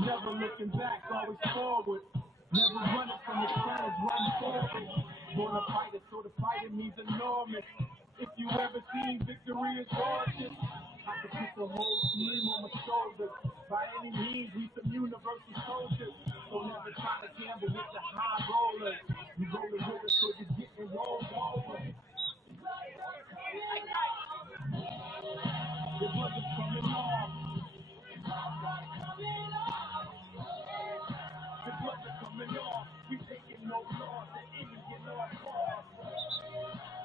Never looking back, always forward. Never running from the challenge, run forward. Born a fighter, so the fighting means enormous. If you ever seen victory is gorgeous, I could put the whole team on my shoulders. By any means, we some universal soldiers. So never try to gamble with the high rollers. You rolling with us, so you're getting rolled over. The brother's coming off. The brother's coming off. We taking no loss. The enemy get no cause.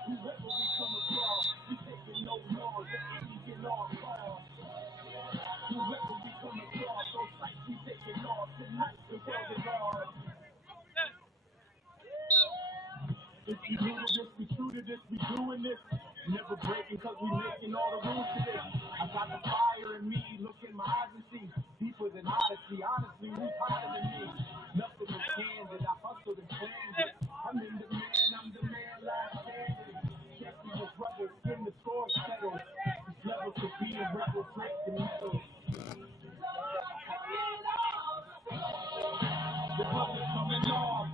Whoever we come across, we taking no loss. The enemy get no cause. Whoever we come across, those sights we taking off. Tonight the world is ours. If you new to this, we true to this, we doing this. Never breaking cause we making all the rules to this. I got the fire in me, look in my eyes and see. Deeper than honesty, honestly, who's hotter than me? Nothing is candid, I hustled and planned it. I'm the man last standing. Can't see your brothers when the score settles. These levels could be a rebel, break the metal. The brother's coming off.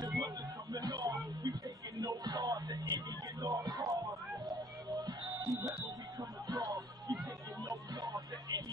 The brother's coming off. We taking no loss, the enemy get no cause. Whoever we come across, we taking no loss, the enemy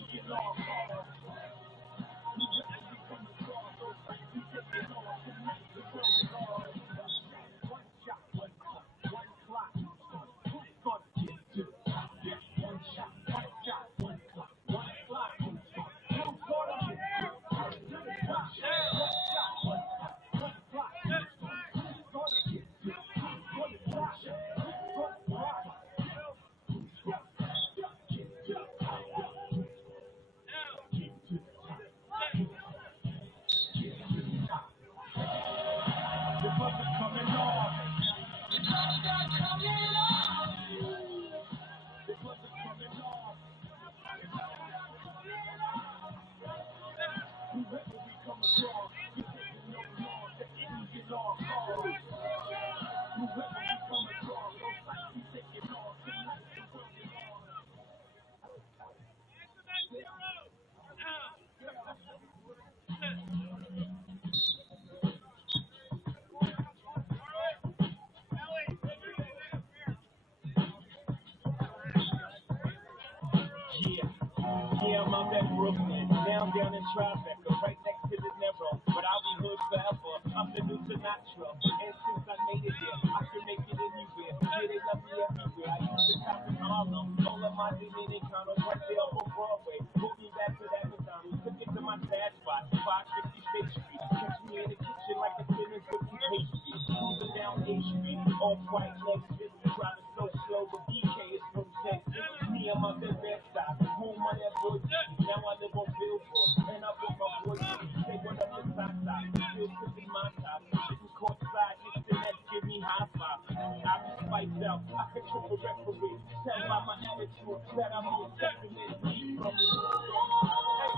Yeah, I'm out at Brooklyn, down in Tribeca, right next to the Narrow, but I'll be hood forever. I'm the new Sinatra, and since I made it here, I can make it anywhere. Yeah, they love me everywhere. I used to cop in Harlem, all of my Dominicanos right there up on Broadway. Pulled me back to that McDonald's, took it to my sad spot, 550 State Street. Catch me in the kitchen like the sinners with some pastry. Cruising down A Street, off white Lexus, driving so slow, but BK is from Texas. Me, I'm up in Bed-Stuy, home on that boy. Now I live on Billboard, and I put my voice in. Say what up to Sasa, still sipping my top. Sitting courtside, next to that, give me high five. I be spiced out, I could trip a referee. Tell by my attitude that I'm on second and deep from me. Hey.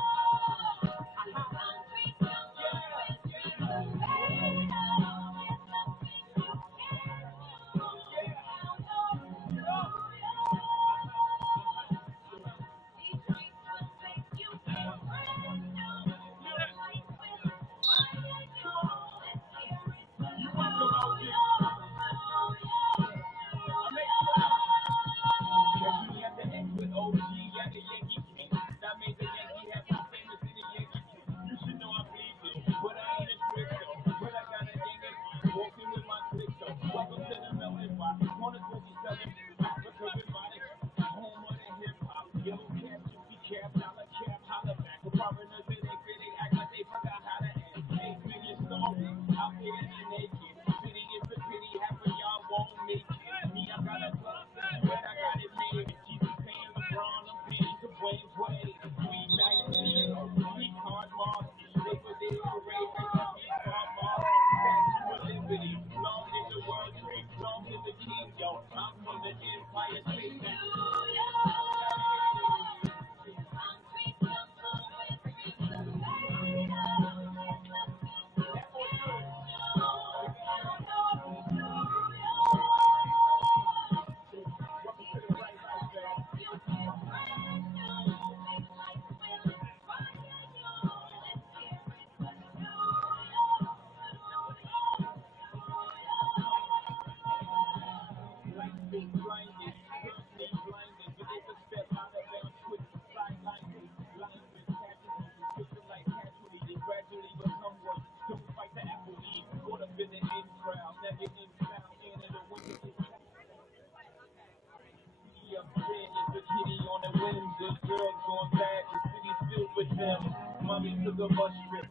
Mommy took a bus trip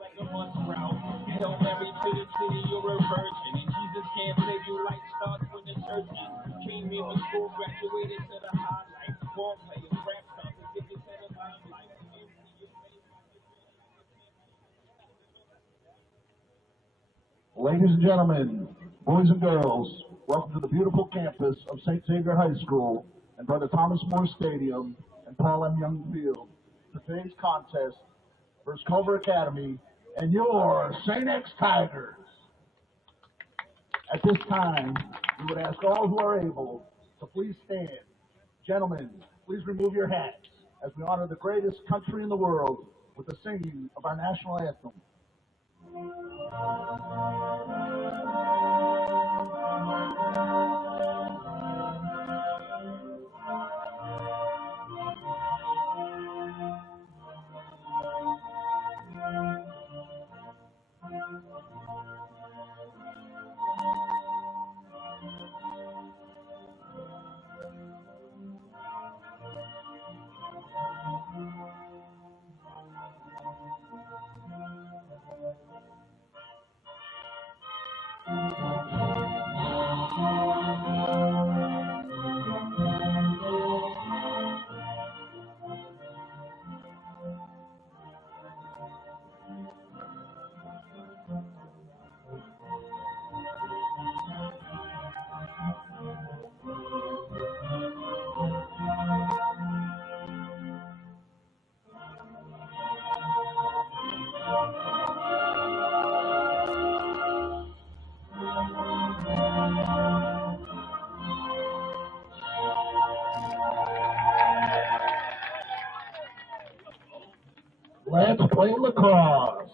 like a bus route. Tell Mary to the city you're a virgin, and Jesus can't save you. Life starts when the church is. Came in with school, graduated to the highlight. Ball players, rap stars, addicted to the limelight. Ladies and gentlemen, boys and girls, welcome to the beautiful campus of St. Xavier High School and Brother Thomas More Stadium and Paul M. Young Field for today's contest versus Culver Academy and your St. X Tigers. At this time, we would ask all who are able to please stand. Gentlemen, please remove your hats as we honor the greatest country in the world with the singing of our national anthem. Let's play lacrosse.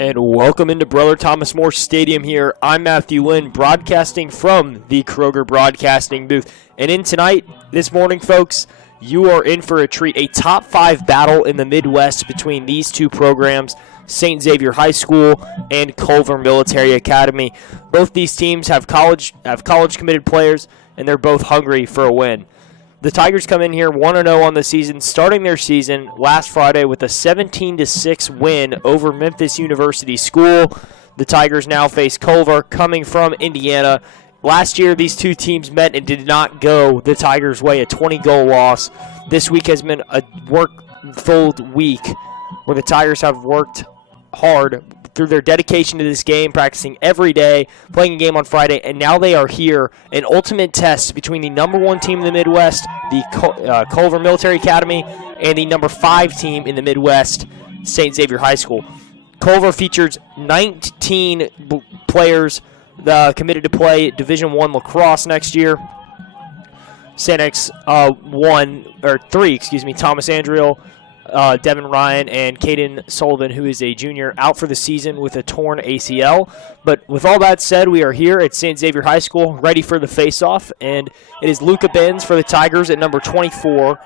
And welcome into Brother Thomas More Stadium here. I'm Matthew Lynn, broadcasting from the Kroger Broadcasting booth. And in tonight, this morning, folks, you are in for a treat. A top 5 battle in the Midwest between these two programs, St. Xavier High School and Culver Military Academy. Both these teams have college committed players, and they're both hungry for a win. The Tigers come in here 1-0 on the season, starting their season last Friday with a 17-6 win over Memphis University School. The Tigers now face Culver, coming from Indiana. Last year, these two teams met and did not go the Tigers' way, a 20-goal loss. This week has been a work-filled week where the Tigers have worked hard through their dedication to this game, practicing every day, playing a game on Friday, and now they are here. An ultimate test between the number 1 team in the Midwest, the Culver Military Academy, and the number 5 team in the Midwest, St. Xavier High School. Culver features 19 players committed to play Division I lacrosse next year. St. X 3, Thomas Andriel, Devin Ryan, and Caden Sullivan, who is a junior, out for the season with a torn ACL. But with all that said, we are here at St. Xavier High School, ready for the face-off, and it is Luca Benz for the Tigers at number 24,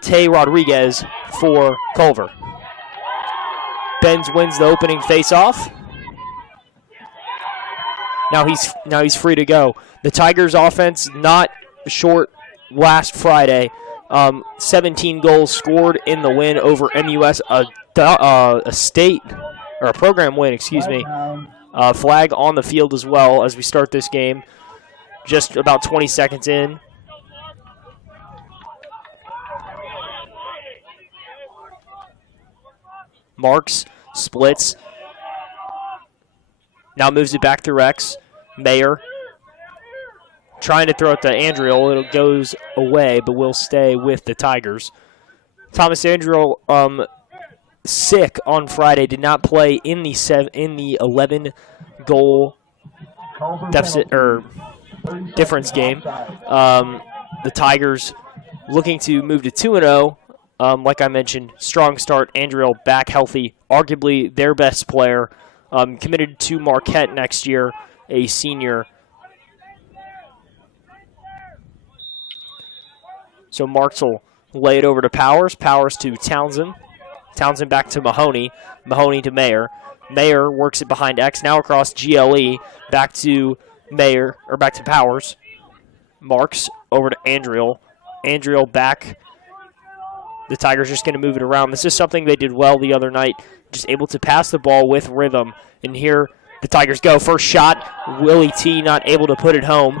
Tay Rodriguez for Culver. Benz wins the opening face-off. Now he's free to go. The Tigers' offense not short last Friday. 17 goals scored in the win over MUS, a state, or a program win, flag on the field as well as we start this game. Just about 20 seconds in. Marks, splits. Now moves it back to Rex. Mayer trying to throw it to Andriel. It goes away, but will stay with the Tigers. Thomas Andriel, sick on Friday, did not play in the 11-goal deficit or difference game. The Tigers looking to move to 2-0. Like I mentioned, strong start. Andriel back healthy, arguably their best player. Committed to Marquette next year, a senior. So Marks will lay it over to Powers. Powers to Townsend. Townsend back to Mahoney. Mahoney to Mayer. Mayer works it behind X. Now across GLE. Back to Mayer, or back to Powers. Marks over to Andriel. Andriel back. The Tigers just going to move it around. This is something they did well the other night. Just able to pass the ball with rhythm. And here the Tigers go. First shot. Willie T not able to put it home.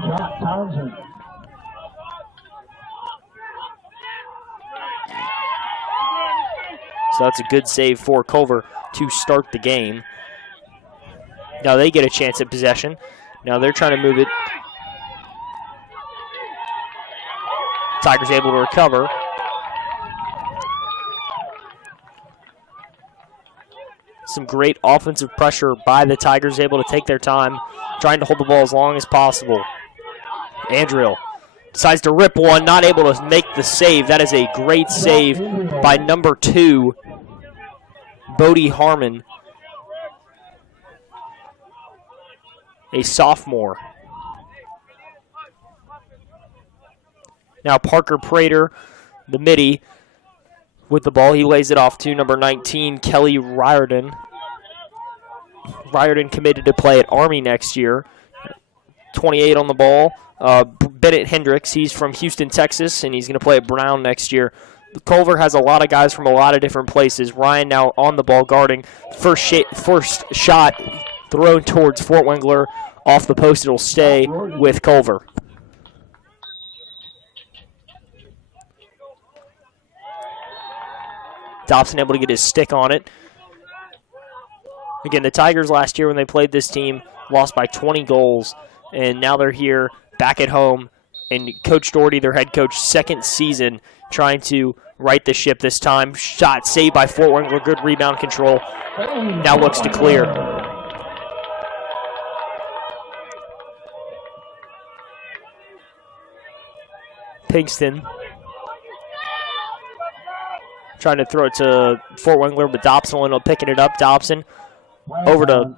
So that's a good save for Culver to start the game. Now they get a chance at possession. Now they're trying to move it. Tigers able to recover. Some great offensive pressure by the Tigers, able to take their time, trying to hold the ball as long as possible. Andriel decides to rip one, not able to make the save. That is a great save by number 2, Bodie Harmon, a sophomore. Now Parker Prater, the midi, with the ball. He lays it off to number 19, Kelly Riordan. Riordan committed to play at Army next year. 28 on the ball. Bennett Hendricks, he's from Houston, Texas, and he's going to play at Brown next year. Culver has a lot of guys from a lot of different places. Ryan now on the ball guarding. First shot thrown towards Fort Wengler. Off the post, it'll stay with Culver. Dobson able to get his stick on it. Again, the Tigers last year when they played this team lost by 20 goals, and now they're here back at home. And Coach Doherty, their head coach, second season, trying to right the ship this time. Shot saved by Fort Wengler, good rebound control. Now looks to clear. Pinkston trying to throw it to Fort Wengler, but Dobson will end up picking it up. Dobson over to,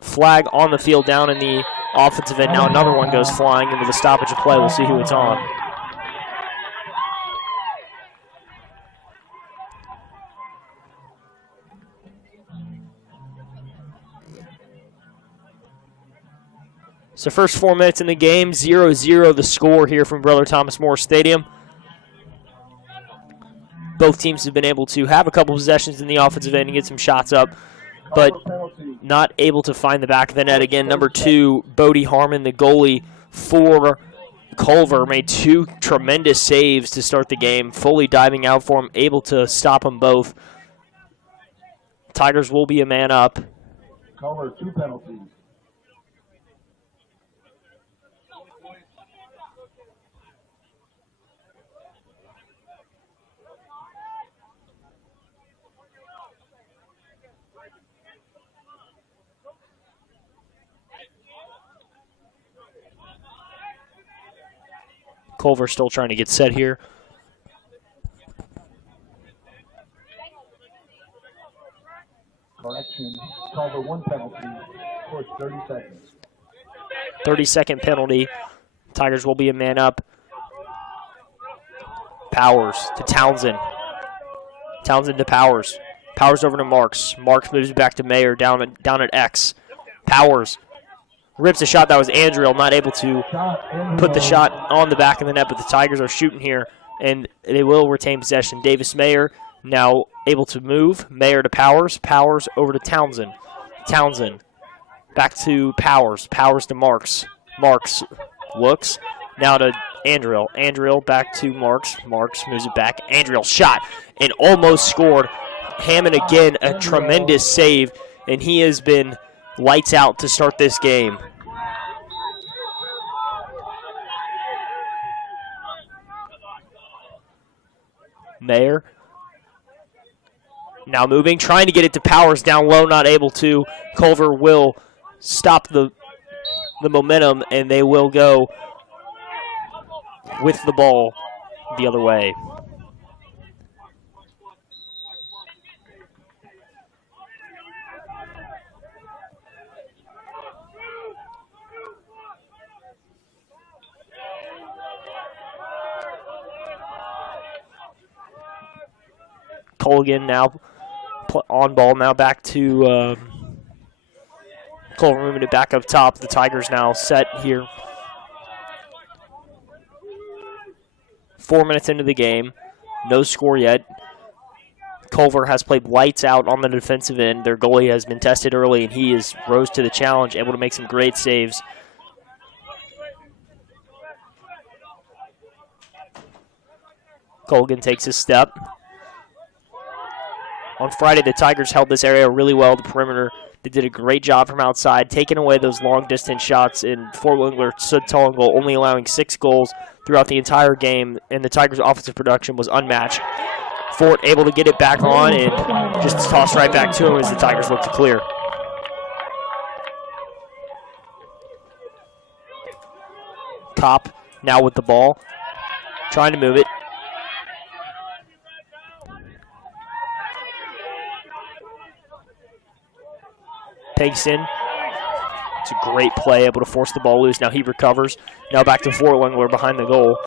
flag on the field down in the offensive end. Now another one goes flying into the stoppage of play. We'll see who it's on. So first 4 minutes in the game, 0-0 the score here from Brother Thomas More Stadium. Both teams have been able to have a couple possessions in the offensive end and get some shots up, but not able to find the back of the net again. Number 2, Bodie Harmon, the goalie for Culver, made 2 tremendous saves to start the game. Foley diving out for him, able to stop them both. Tigers will be a man up. Culver, 2 penalties. Culver still trying to get set here. Correction. Culver, 1 penalty. Course 30 seconds. 30-second penalty. Tigers will be a man up. Powers to Townsend. Townsend to Powers. Powers over to Marks. Marks moves back to Mayer down at X. Powers rips a shot that was Andriel, not able to put the shot on the back of the net, but the Tigers are shooting here, and they will retain possession. Davis Mayer now able to move. Mayer to Powers. Powers over to Townsend. Townsend back to Powers. Powers to Marks. Marks looks. Now to Andriel. Andriel back to Marks. Marks moves it back. Andriel shot and almost scored. Hammond again, a tremendous save, and he has been lights out to start this game. Mayer now moving, trying to get it to Powers down low, not able to. Culver will stop the momentum, and they will go with the ball the other way. Colgan now on ball, now back to Culver moving it back up top. The Tigers now set here. 4 minutes into the game, no score yet. Culver has played lights out on the defensive end. Their goalie has been tested early, and he has rose to the challenge, able to make some great saves. Colgan takes his step. On Friday, the Tigers held this area really well, the perimeter. They did a great job from outside, taking away those long-distance shots, and Fort Wingler stood tall and goal, only allowing 6 goals throughout the entire game, and the Tigers' offensive production was unmatched. Fort able to get it back on and just toss right back to him as the Tigers look to clear. Kopp now with the ball, trying to move it. Pegson. It's a great play, able to force the ball loose. Now he recovers. Now back to Fort Wingler behind the goal.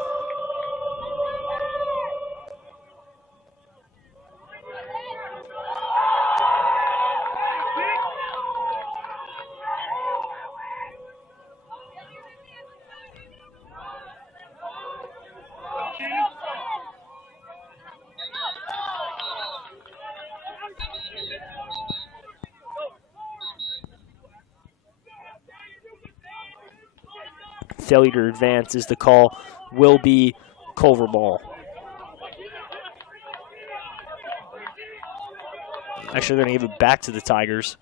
Failure to advance is the call, will be Culver ball. Actually, they're going to give it back to the Tigers.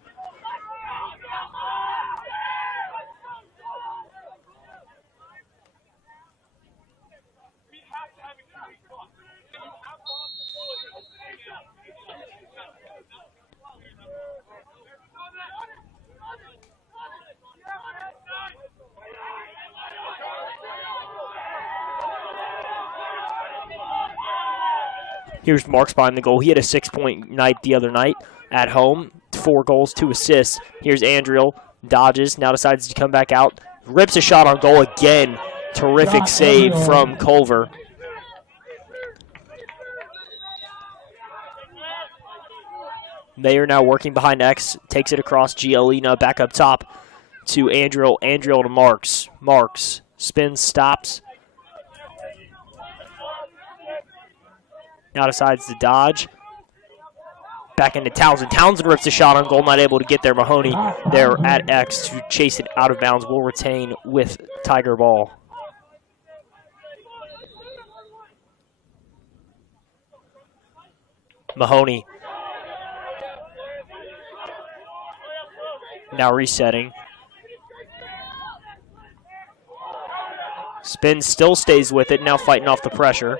Here's Marks behind the goal. He had a 6-point night the other night at home. 4 goals, 2 assists. Here's Andriel, dodges, now decides to come back out. Rips a shot on goal again. Terrific save from Culver. Mayer now working behind X, takes it across. Giolina back up top to Andriel. Andriel to Marks. Marks spins, stops. Now decides to dodge. Back into Townsend. Townsend rips a shot on goal, not able to get there. Mahoney there at X to chase it out of bounds. Will retain with Tiger ball. Mahoney now resetting. Spin still stays with it, now fighting off the pressure.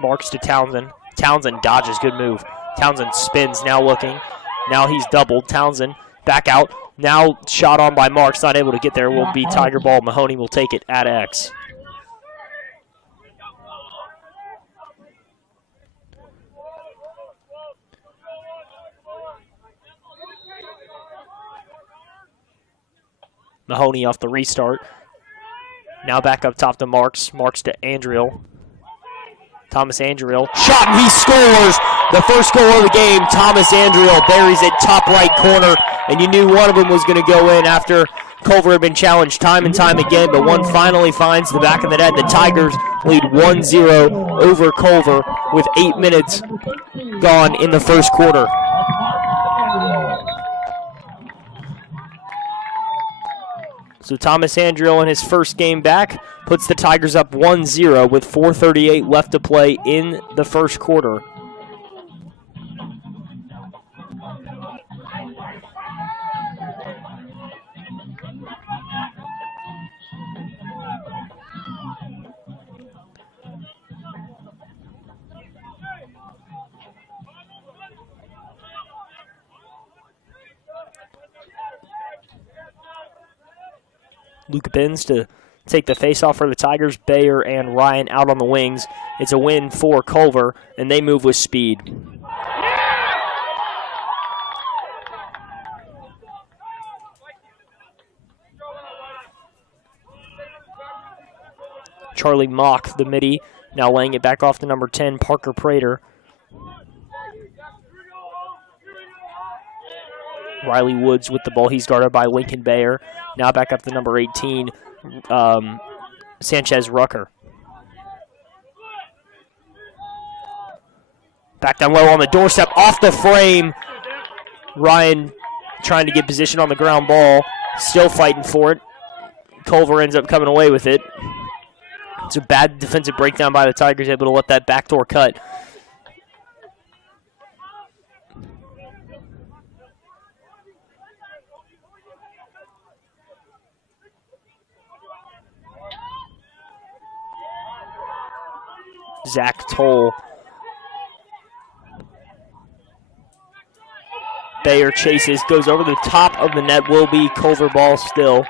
Marks to Townsend. Townsend dodges, good move. Townsend spins, now looking. Now he's doubled. Townsend back out. Now shot on by Marks, not able to get there. Will be Tiger ball. Mahoney will take it at X. Mahoney off the restart. Now back up top to Marks. Marks to Andriel. Thomas Andriel. Shot, and he scores! The first goal of the game. Thomas Andriel buries it top right corner, and you knew one of them was going to go in after Culver had been challenged time and time again, but one finally finds the back of the net. The Tigers lead 1-0 over Culver with 8 minutes gone in the first quarter. So Thomas Andriel in his first game back puts the Tigers up 1-0 with 4:38 left to play in the first quarter. Luke Benz to take the face-off for the Tigers. Bayer and Ryan out on the wings. It's a win for Culver, and they move with speed. Charlie Mock, the midi, now laying it back off to number 10, Parker Prater. Riley Woods with the ball. He's guarded by Lincoln Bayer. Now back up to number 18, Sanchez Rucker. Back down low on the doorstep, off the frame. Ryan trying to get position on the ground ball. Still fighting for it. Culver ends up coming away with it. It's a bad defensive breakdown by the Tigers, able to let that backdoor cut. Zach Toll. Bayer chases, goes over the top of the net, will be Culver ball still.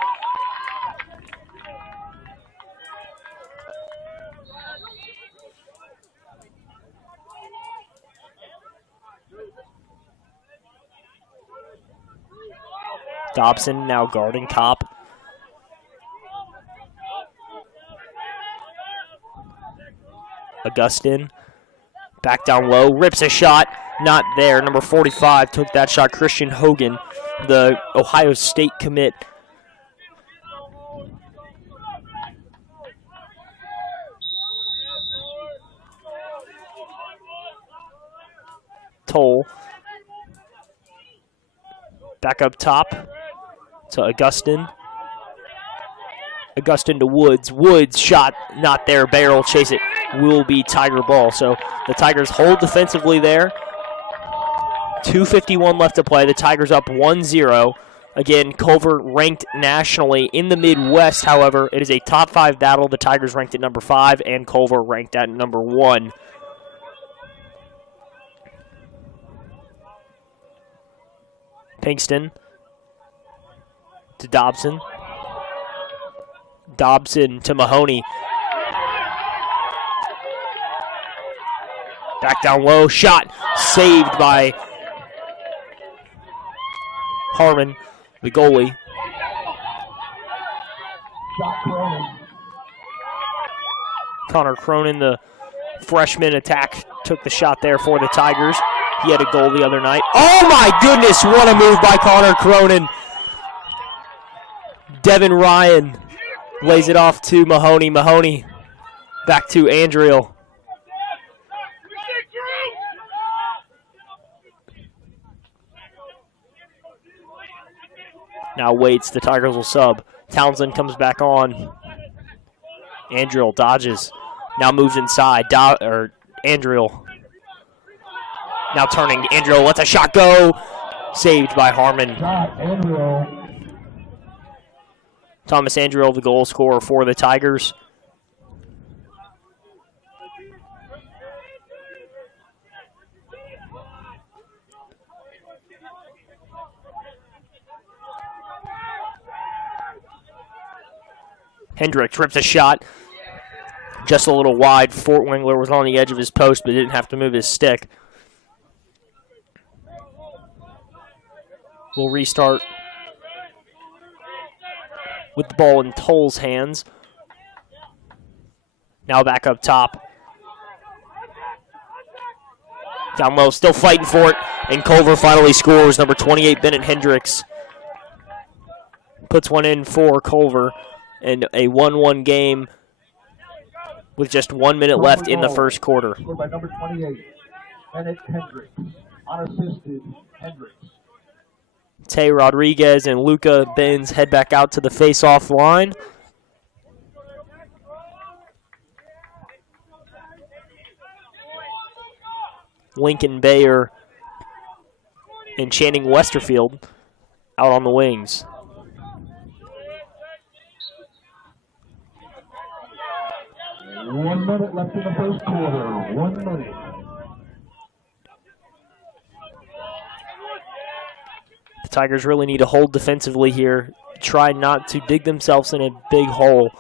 Dobson now guarding Kopp. Augustin back down low, rips a shot, not there. Number 45 took that shot. Christian Hogan, the Ohio State commit. Toll back up top to Augustin. Augustin to Woods. Woods shot, not there. Bayer will chase it. Will be Tiger ball. So the Tigers hold defensively there. 2:51 left to play. The Tigers up 1-0. Again, Culver ranked nationally in the Midwest. However, it is a top 5 battle. The Tigers ranked at number 5 and Culver ranked at number 1. Pinkston to Dobson. Dobson to Mahoney. Back down low, shot saved by Harmon, the goalie. Shot Cronin. Connor Cronin, the freshman attack, took the shot there for the Tigers. He had a goal the other night. Oh my goodness, what a move by Connor Cronin. Devin Ryan lays it off to Mahoney. Mahoney back to Andriel. Now waits, the Tigers will sub. Townsend comes back on. Andriel dodges. Now moves inside. Andriel. Now turning. Andriel lets a shot go. Saved by Harmon. Shot, Andriel. Thomas Andriel, the goal scorer for the Tigers. Hendrick trips a shot. Just a little wide. Fort Wengler was on the edge of his post, but didn't have to move his stick. We'll restart with the ball in Toll's hands. Now back up top. Down low, still fighting for it. And Culver finally scores. Number 28, Bennett Hendricks, puts one in for Culver. And a 1-1 game with just 1 minute left in the first quarter. Scored by number 28, Bennett Hendricks. Unassisted, Hendricks. Tay Rodriguez and Luca Benz head back out to the face-off line. Lincoln Bayer and Channing Westerfield out on the wings. One minute left in the first quarter. 1 minute. The Tigers really need to hold defensively here. Try not to dig themselves in a big hole.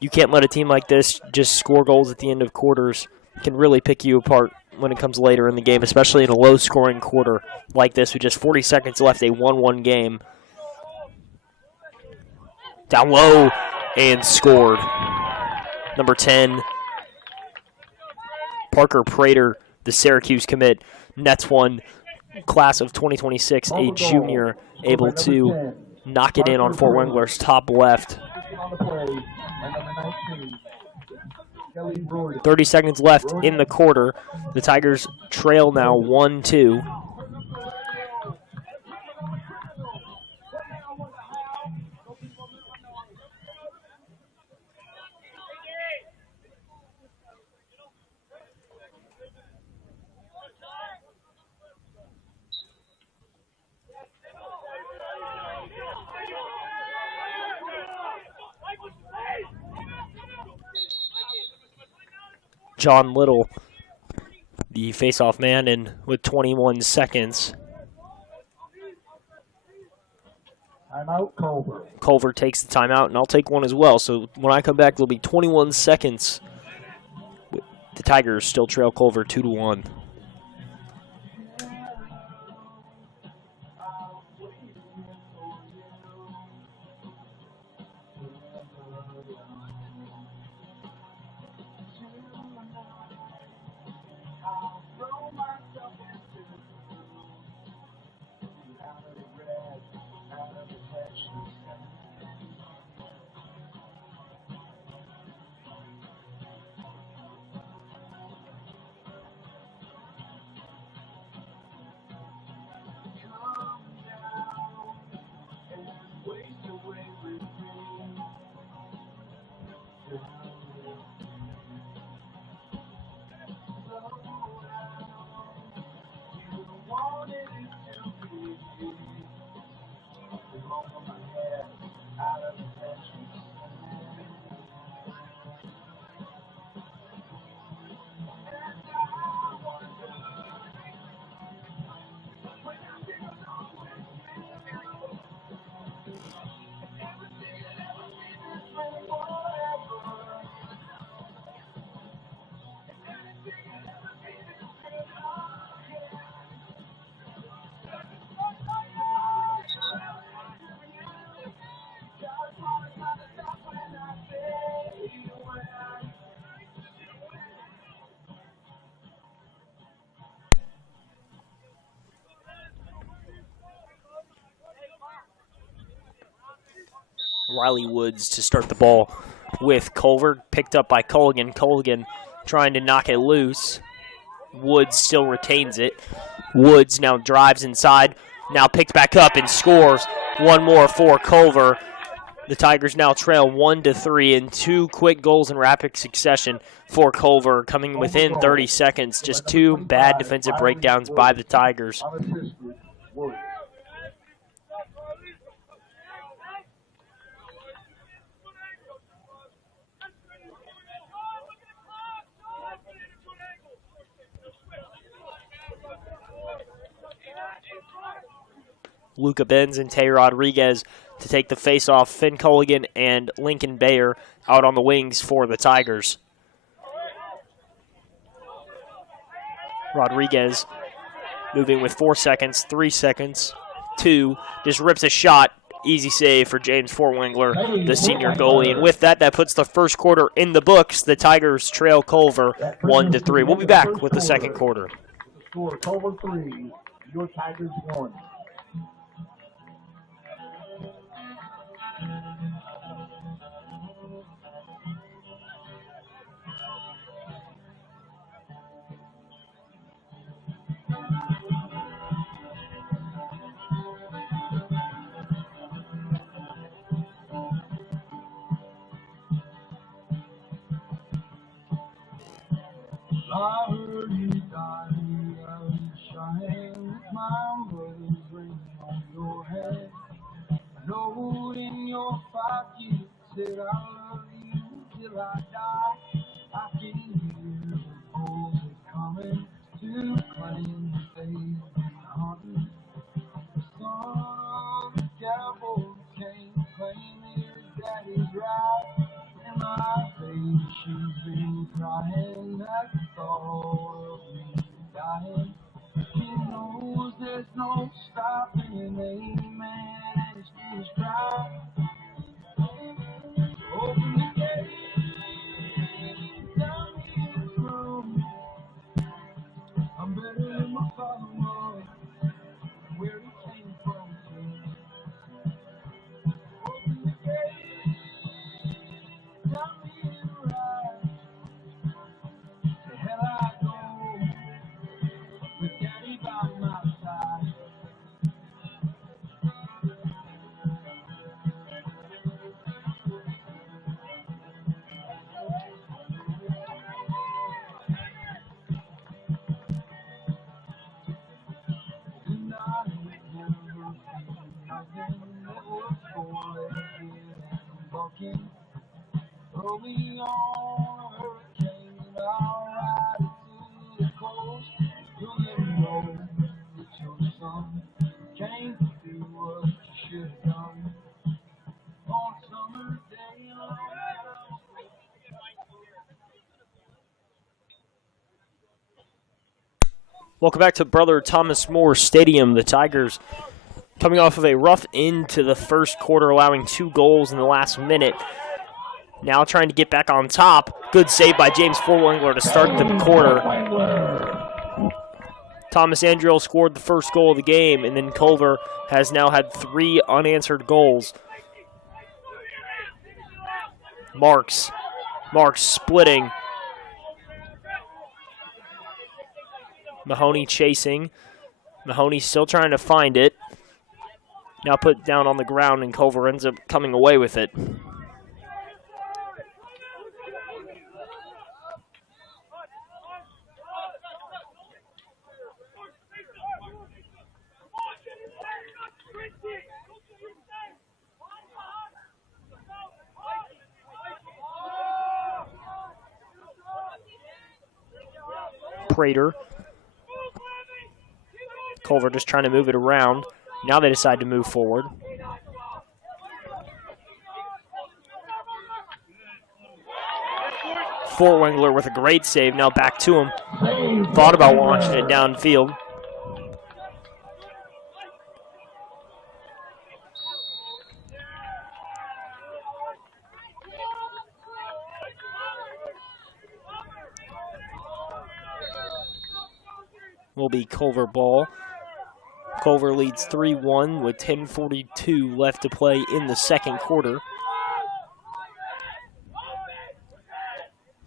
You can't let a team like this just score goals at the end of quarters. It can really pick you apart when it comes later in the game, especially in a low-scoring quarter like this with just 40 seconds left, a 1-1 game. Down low and scored. Number 10, Parker Prater, the Syracuse commit, nets one. Class of 2026, a junior, able to knock it in on Fort Wengler's top left. 30 seconds left in the quarter. The Tigers trail now 1-2. John Little, the face-off man, and with 21 seconds. Timeout, Culver. Culver takes the timeout, and I'll take one as well. So when I come back, there'll be 21 seconds. The Tigers still trail Culver 2-1. Riley Woods to start the ball with Culver. Picked up by Culligan. Culligan trying to knock it loose. Woods still retains it. Woods now drives inside. Now picked back up and scores. One more for Culver. The Tigers now trail 1-3, and 2 quick goals in rapid succession for Culver, coming within 30 seconds. Just 2 bad defensive breakdowns by the Tigers. Luca Benz and Tay Rodriguez to take the face-off. Finn Culligan and Lincoln Bayer out on the wings for the Tigers. Rodriguez moving with 4 seconds, 3 seconds, 2. Just rips a shot. Easy save for James Fortwangler, the senior goalie. And with that, that puts the first quarter in the books. The Tigers trail Culver 1-3. We'll be back with the second quarter. Score Culver 3, your Tigers 1. I heard you died shine, my brother's ring on your head. I know in your pocket said I love you till I die. I can hear the bullet coming to claim the faith hunting. The son of the cowboy can't claim his daddy's right. And my baby, she's been crying at the thought of me dying. She knows there's no stopping, amen, and she's right. Open the gate, down here from. I'm better than my father was, where he came from too. Open the gate, down here right. To hell I go, with daddy by my side. And I ain't never seen nothing that was four-legged and bucking. Throw me on a hurricane and I'll ride it to the coast. You'll let me know that your son came to do what you should have done on a summer day. Welcome back to Brother Thomas More Stadium. The Tigers coming off of a rough end to the first quarter, allowing 2 goals in the last minute. Now trying to get back on top. Good save by James Fortwangler to start the quarter. Thomas Andriel scored the first goal of the game, and then Culver has now had 3 unanswered goals. Marks splitting. Mahoney chasing. Mahoney still trying to find it. Now put down on the ground, and Culver ends up coming away with it. Prater. Culver just trying to move it around. Now they decide to move forward. Fortwangler with a great save. Now back to him. Thought about launching it downfield. Will be Culver ball. Culver leads 3-1 with 10:42 left to play in the second quarter.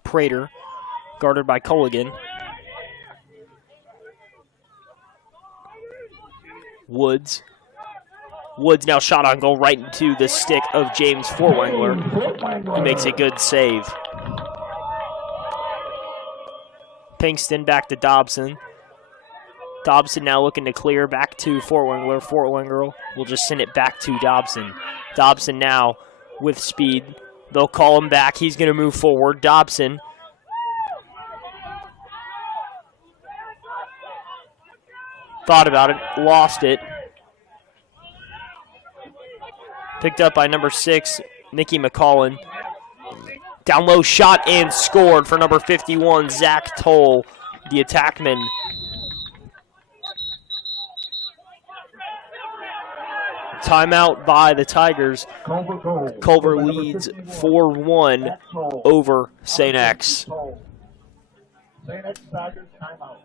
Prater, guarded by Culligan. Woods now shot on goal right into the stick of James Fortwangler. He makes a good save. Pinkston back to Dobson. Dobson now looking to clear back to Fortwangler. Fortwangler will just send it back to Dobson. Dobson now with speed. They'll call him back. He's going to move forward. Dobson. Thought about it. Lost it. Picked up by number 6, Mickey McCollin. Down low shot and scored for number 51, Zach Toll, the attackman. Timeout by the Tigers. Culver leads 4-1 over St. X. St. X Tigers timeout.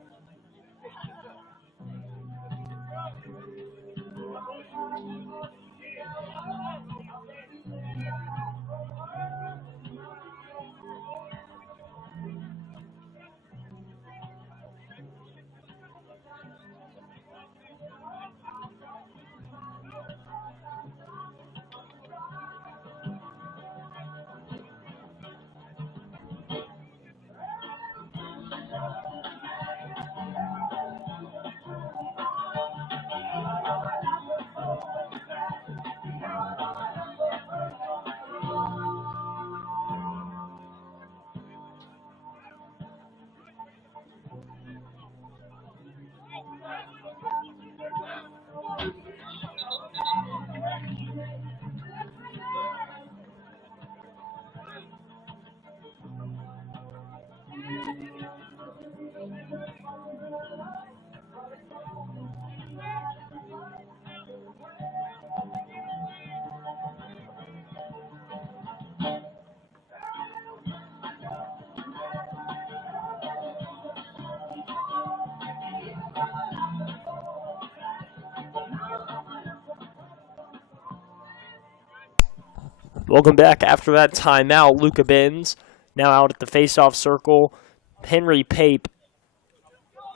Welcome back after that timeout. Luca Benz now out at the faceoff circle. Henry Pape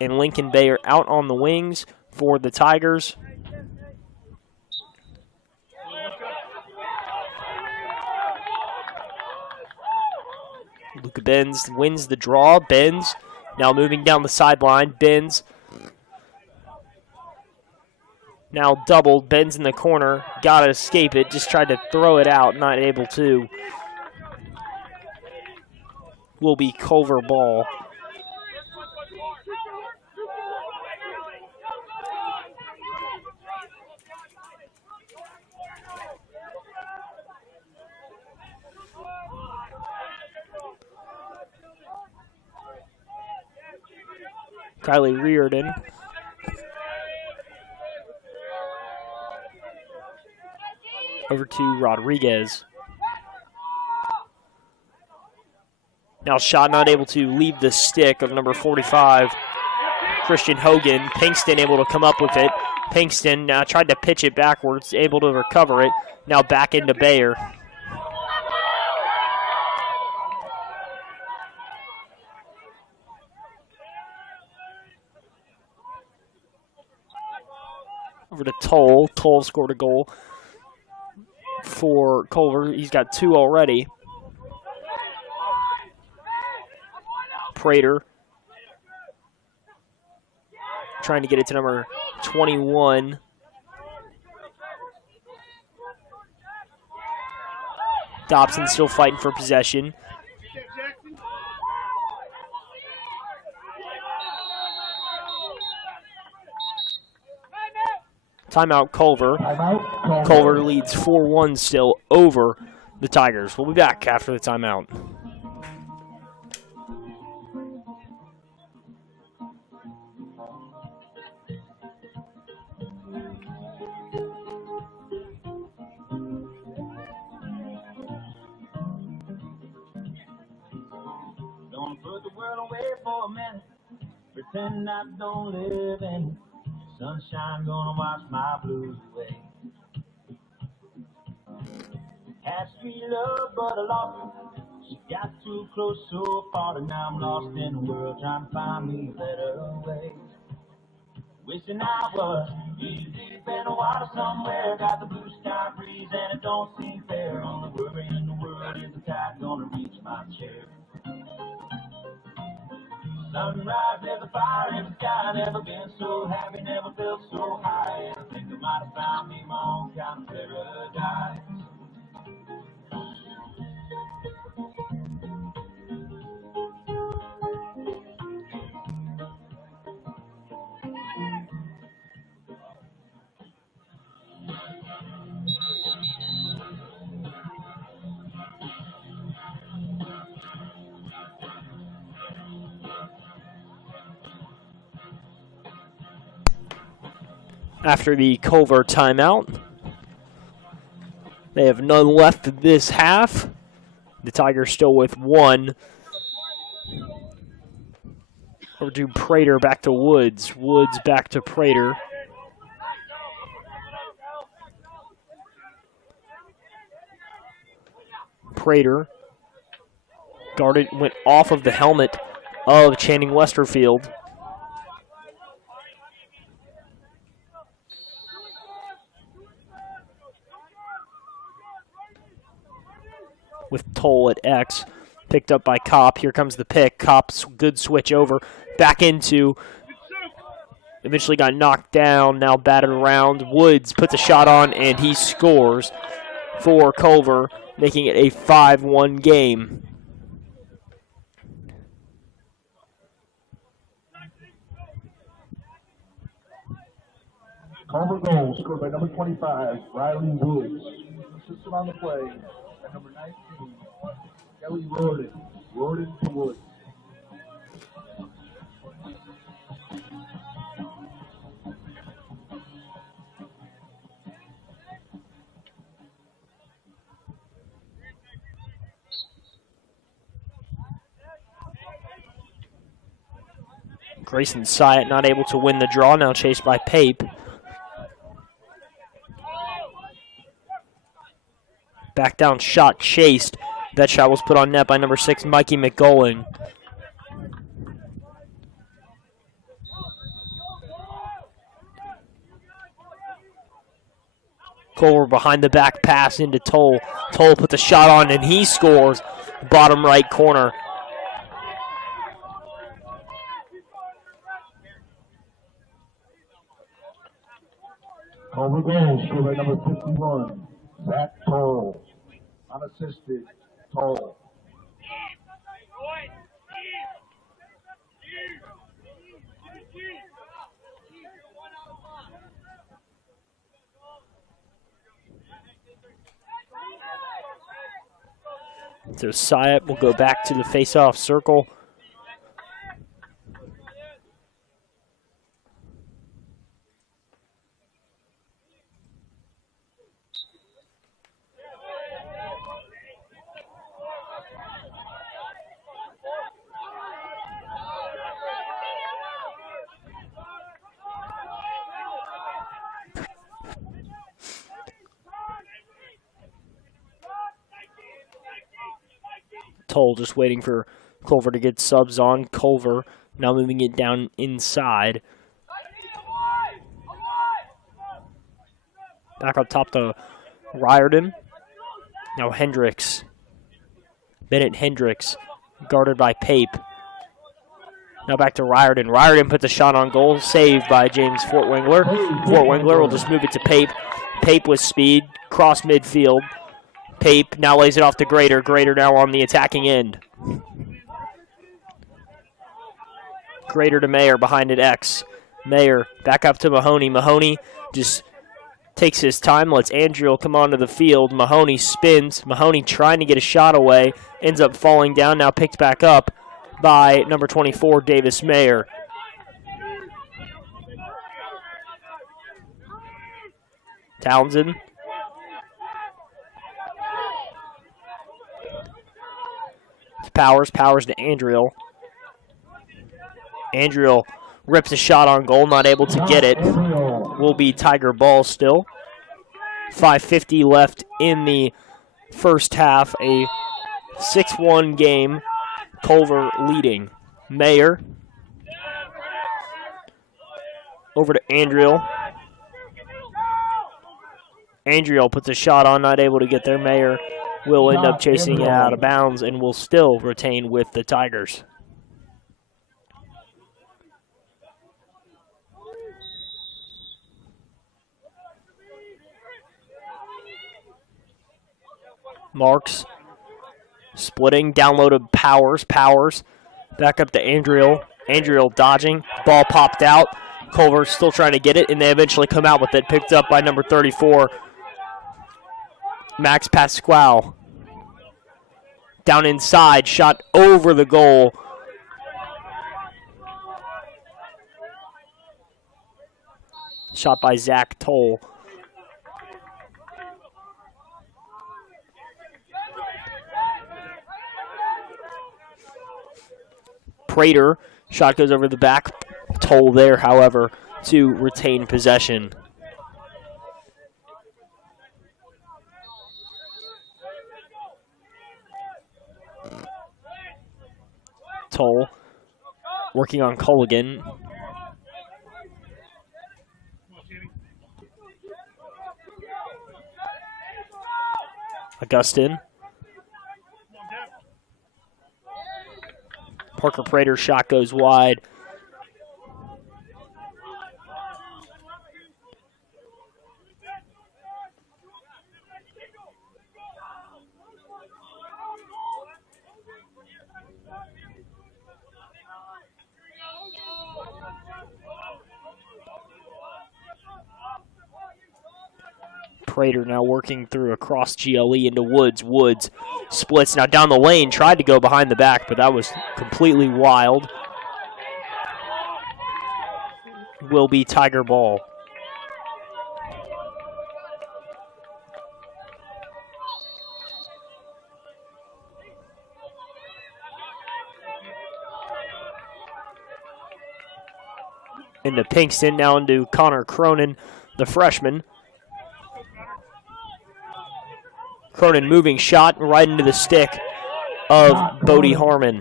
and Lincoln Bayer out on the wings for the Tigers. Luca Benz wins the draw. Benz now moving down the sideline. Benz now doubled. Benz in the corner. Got to escape it. Just tried to throw it out. Not able to. Will be Culver ball. Kylie Reardon. Over to Rodriguez. Now shot not able to leave the stick of number 45, Christian Hogan. Pinkston able to come up with it. Pinkston now tried to pitch it backwards, able to recover it. Now back into Bayer. Over to Toll. Toll scored a goal for Culver. He's got 2 already. Prater trying to get it to number 21. Dobson still fighting for possession. Timeout Culver. Culver leads 4-1 still over the Tigers. We'll be back after the timeout. Don't put the world away for a minute. Pretend I don't live in it. Sunshine gonna wash my blues away. Had sweet love, but I lost her. She got too close so far, and now I'm lost in the world trying to find me a better way. Wishing I was deep in the water somewhere, got the blue sky breeze and it don't seem fair. Only worry in the world is the tide gonna reach my chair. Sunrise, there's a fire in the sky, never been so happy, never felt so high. I think I might have found me my own kind of paradise. After the Culver timeout, they have none left this half. The Tigers still with one. Over to Prater, back to Woods. Woods back to Prater. Prater guarded, went off of the helmet of Channing Westerfield. With Toll at X. Picked up by Kopp. Here comes the pick. Kopp's good switch over. Back into. Eventually got knocked down. Now batted around. Woods puts a shot on, and he scores for Culver, making it a 5-1 game. Culver goal scored by number 25, Riley Woods. Assistant on the play by number 19, Kelly Rorden. Rorden to Woods. Grayson Syatt not able to win the draw, now chased by Pape. Back down shot chased. That shot was put on net by number 6, Mikey McGowan. Culver behind the back pass into Toll. Toll puts a shot on and he scores. Bottom right corner. Culver goal scored by number 51, Zach Toll. Unassisted, Toll. So Syatt will go back to the face-off circle. Toll just waiting for Culver to get subs on. Culver now moving it down inside. Back up top to Riordan. Now Hendricks. Bennett Hendricks guarded by Pape. Now back to Riordan. Riordan puts a shot on goal. Saved by James Fortwingler. Fortwingler will just move it to Pape. Pape with speed. Cross midfield. Pape now lays it off to Grader. Grader now on the attacking end. Grader to Mayer behind it X. Mayer back up to Mahoney. Mahoney just takes his time, lets Andrew come onto the field. Mahoney spins. Mahoney trying to get a shot away. Ends up falling down. Now picked back up by number 24, Davis Mayer. Townsend. Powers to Andriel. Andriel Rips a shot on goal, not able to get it. Will be Tiger ball still. 5:50 left in the first half. A 6-1 game. Culver leading. Mayer. Over to Andriel. Andriel puts a shot on, not able to get there. Mayer will end up chasing it out of bounds and will still retain with the Tigers. Marks splitting, downloaded Powers. Powers back up to Andriel. Andriel dodging. Ball popped out. Culver still trying to get it, and they eventually come out with it. Picked up by number 34, Max Pasquale. Down inside, shot over the goal. Shot by Zach Toll. Prater, shot goes over the back. Toll there, however, to retain possession. Toll working on Culligan. Augustin. Parker Prater's shot goes wide. Prater now working through across GLE into Woods. Woods splits now down the lane, tried to go behind the back, but that was completely wild. Will be Tiger ball. Into Pinkston, now into Connor Cronin, the freshman. Cronin moving shot right into the stick of Bodie Harmon.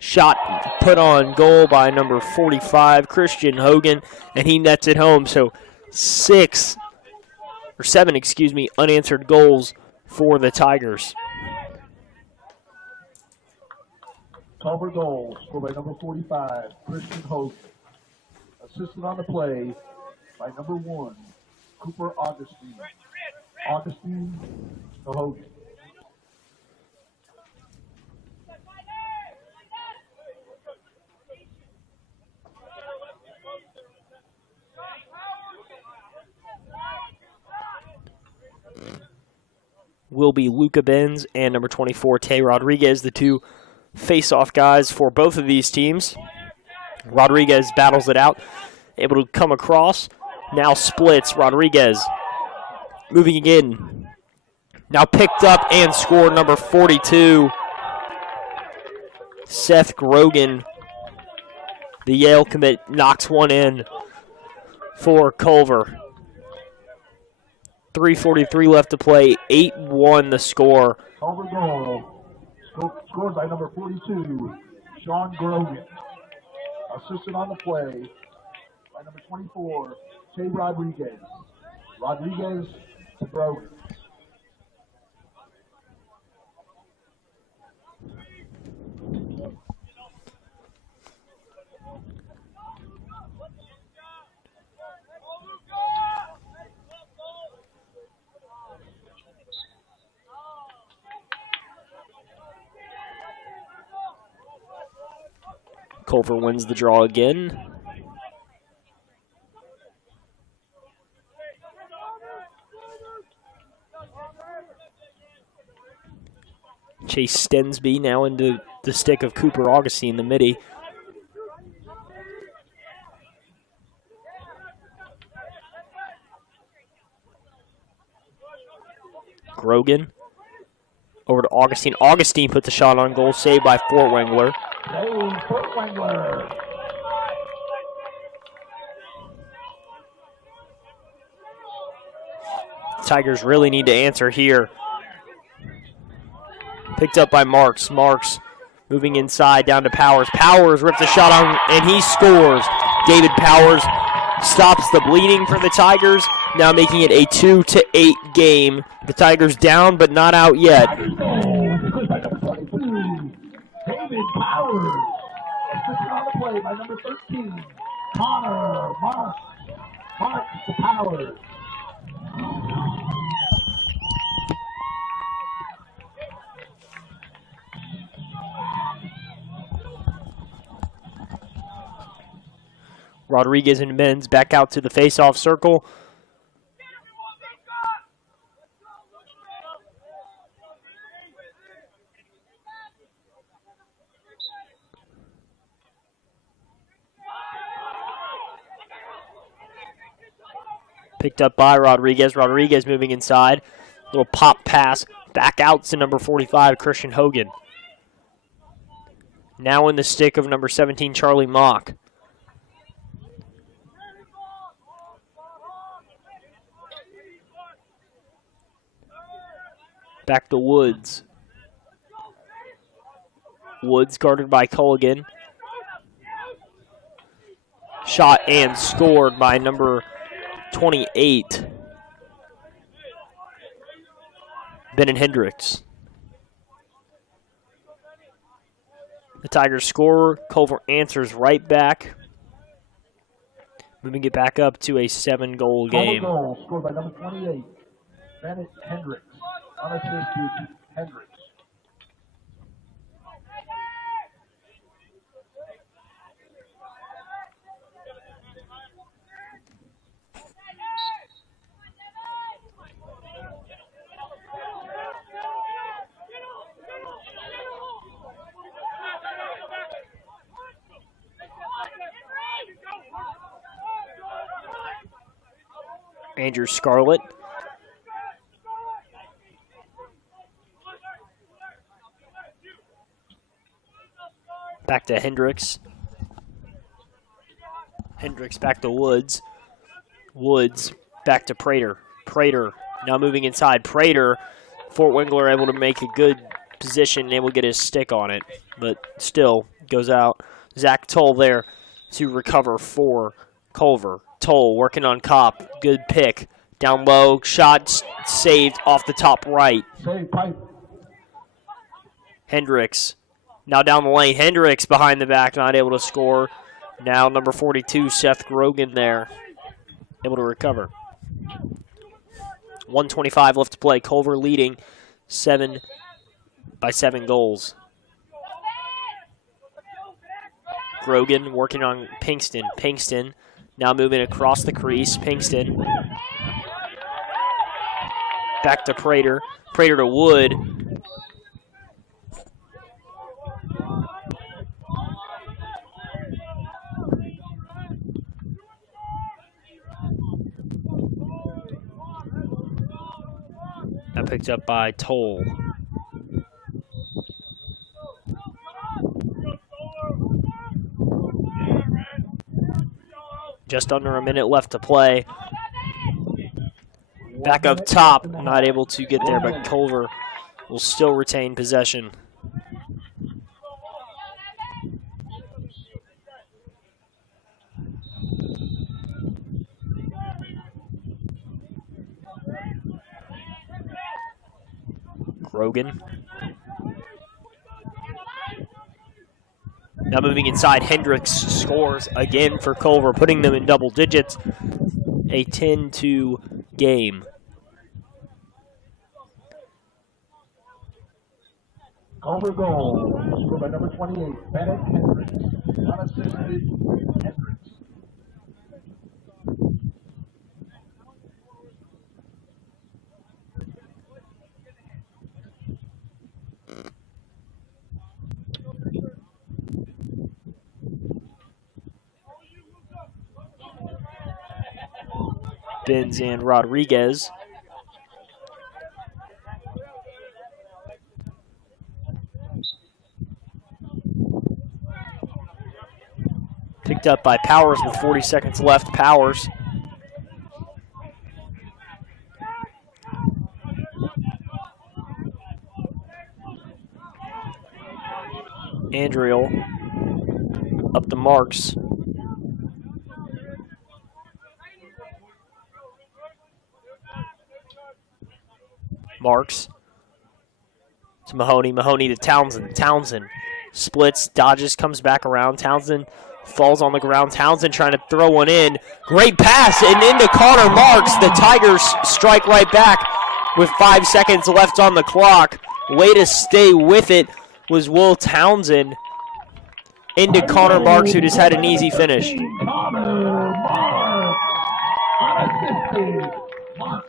Shot put on goal by number 45, Christian Hogan, and he nets it home. So 7 unanswered goals for the Tigers. Culver goal, scored by number 45, Christian Hogan. Assisted on the play by number 1, Cooper Augustine. Augustine to Hogan. Will be Luca Benz and number 24, Tay Rodriguez, the two face-off guys for both of these teams. Rodriguez battles it out, able to come across. Now splits. Rodriguez moving again. Now picked up and scored, number 42, Seth Grogan. The Yale commit knocks one in for Culver. 3:43 left to play. 8-1 the score. Culver goal. Scored by number 42, Sean Grogan. Assisted on the play by number 24, Tay Rodriguez. Rodriguez to Grogan. Culver wins the draw again. Chase Stensby now into the stick of Cooper Augustine, the midi. Grogan. Over to Augustine. Augustine put the shot on goal, saved by Fort Wengler. Hey, Fort Wengler. Tigers really need to answer here. Picked up by Marks. Marks moving inside down to Powers. Powers rips a shot on, and he scores. David Powers stops the bleeding for the Tigers, now making it a 2-8 game. The Tigers down, but not out yet. David Powers. Assisted on the play by number 13, Connor Marks. Marks to Powers. Rodriguez and Menz back out to the face-off circle. Picked up by Rodriguez. Rodriguez moving inside. Little pop pass back out to number 45, Christian Hogan. Now in the stick of number 17, Charlie Mock. Back to Woods. Woods guarded by Culligan. Shot and scored by number 28, Bennett Hendricks. The Tigers score. Culver answers right back. Moving it back up to a 7-goal game. Goal scored by number 28, Bennett Hendricks. Unassisted Hendricks. Andrew Scarlett. Back to Hendricks. Hendricks back to Woods. Woods back to Prater. Prater now moving inside. Prater, Fort Wengler able to make a good position and able to get his stick on it, but still goes out. Zach Toll there to recover for Culver. Toll working on Kopp. Good pick. Down low. Shot saved off the top right. Hendricks. Now down the lane. Hendricks behind the back, not able to score. Now number 42, Seth Grogan there. Able to recover. 1:25 left to play. Culver leading 7 goals. Grogan working on Pinkston. Pinkston now moving across the crease. Pinkston. Back to Prater. Prater to Wood. That picked up by Toll. Just under a minute left to play. Back up top, not able to get there, but Culver will still retain possession. Grogan. Now moving inside, Hendricks scores again for Culver, putting them in double digits. A 10-2 game. Culver goal, scored by number 28, Bennett Hendricks. Unassisted Hendricks. Benz and Rodriguez. picked up by Powers with 40 seconds left. Powers. Andriel up to Marks. Marks to Mahoney. Mahoney to Townsend. Townsend splits, dodges, comes back around. Townsend falls on the ground. Townsend trying to throw one in. Great pass and into Connor Marks. The Tigers strike right back with 5 seconds left on the clock. Way to stay with it was Will Townsend into Connor Marks, who just had an easy finish. Connor Marks, unassisted. Marks.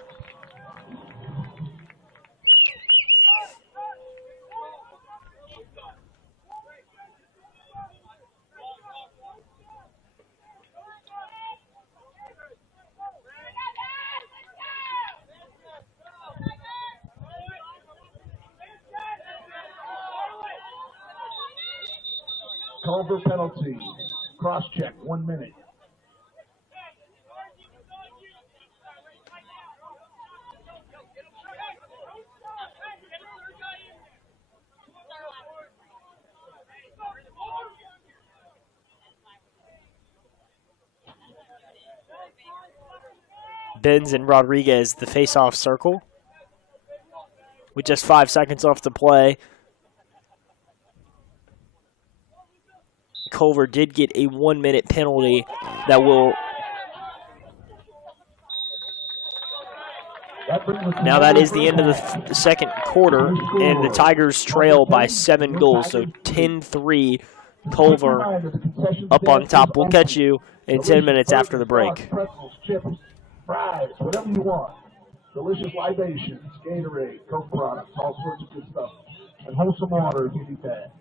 Culver penalty. Cross check, 1 minute. Benz and Rodriguez, the face-off circle. With just 5 seconds left to play. Culver did get a 1 minute penalty that will. Now that is the end of the second quarter, and the Tigers trail by 7 goals, so 10-3. Culver up on top. We'll catch you in 10 minutes after the break. Pretzels, chips, fries, whatever you want. Delicious libations, Gatorade, Coke products, all sorts of good stuff. And wholesome water if you need that.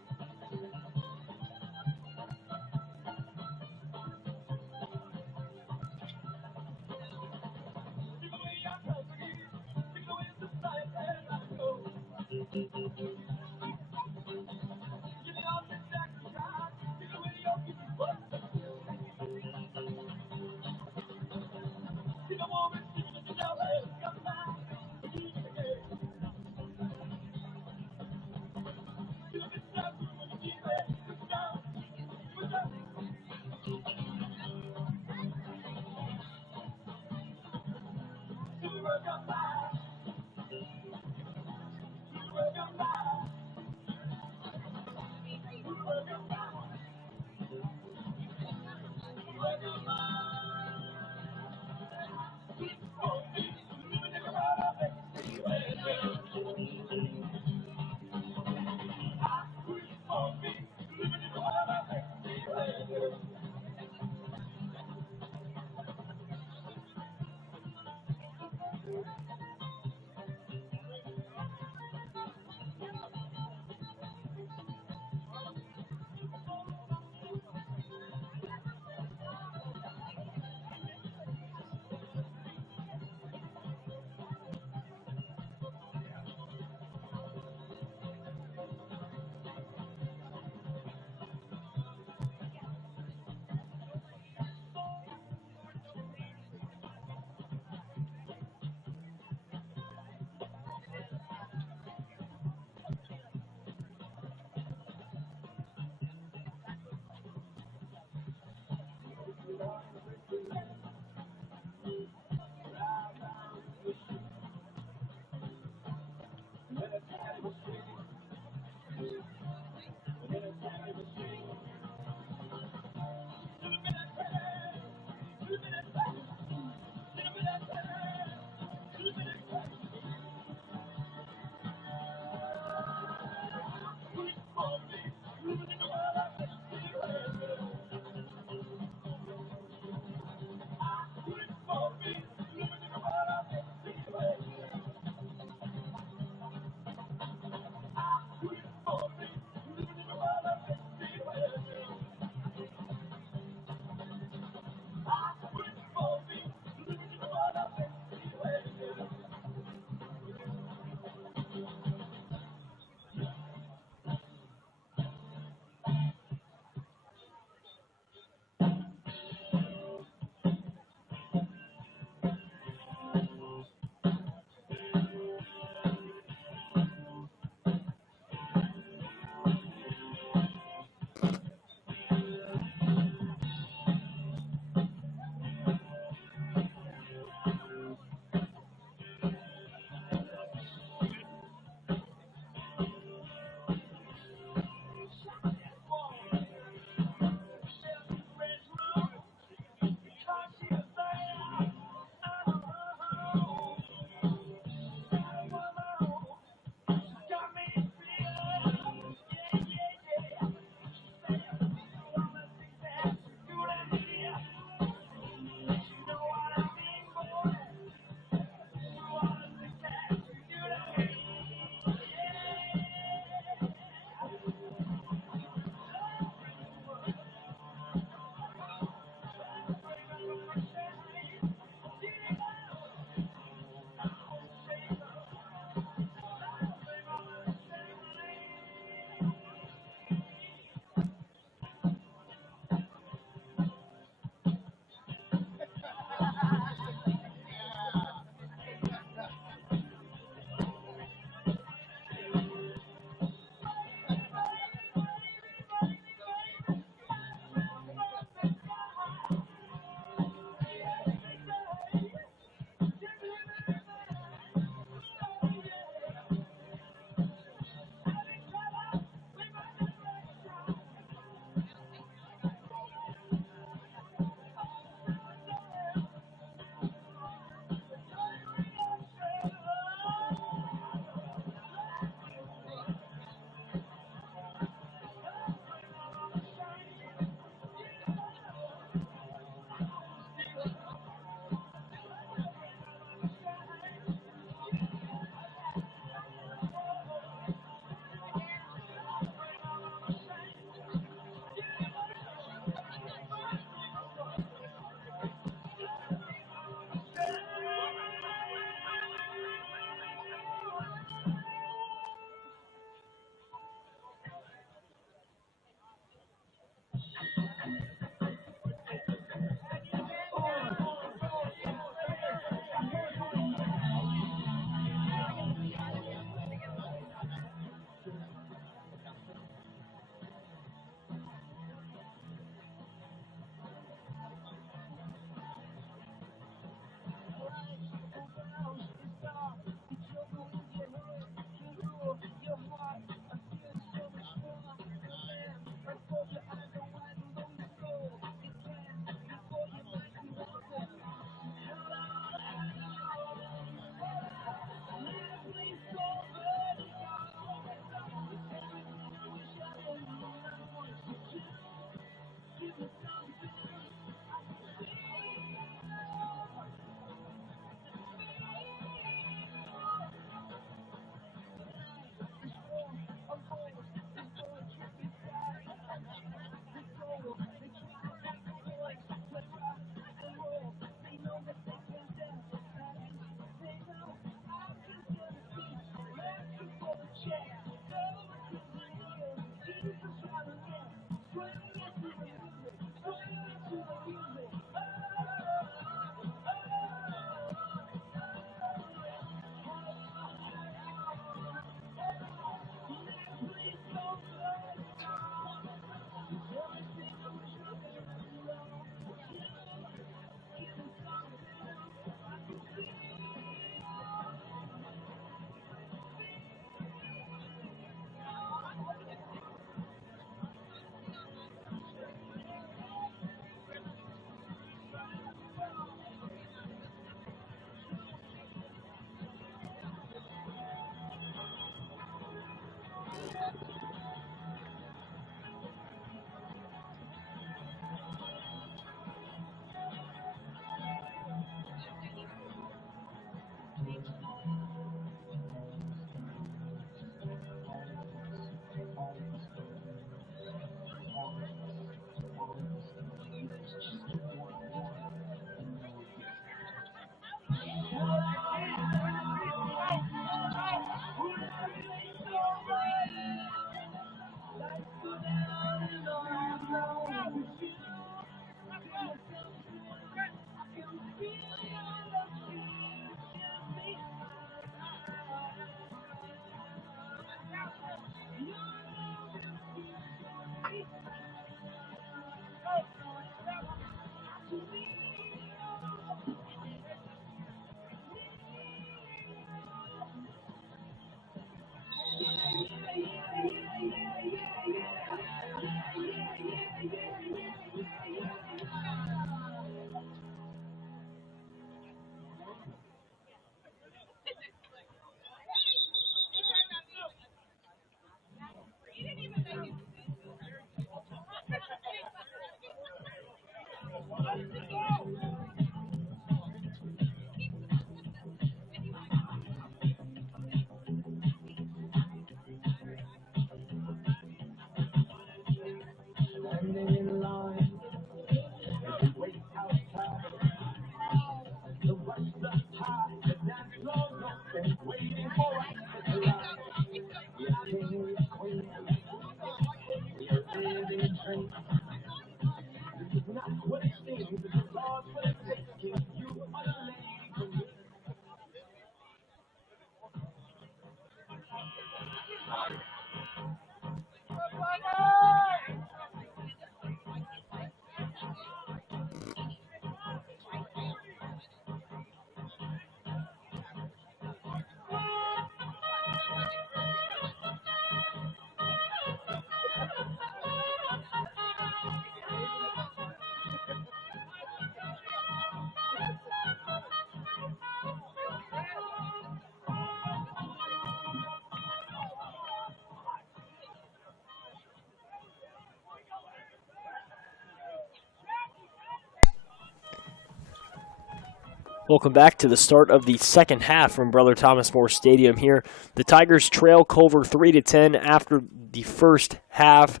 Welcome back to the start of the second half from Brother Thomas More Stadium here. The Tigers trail Culver 3-10 after the first half.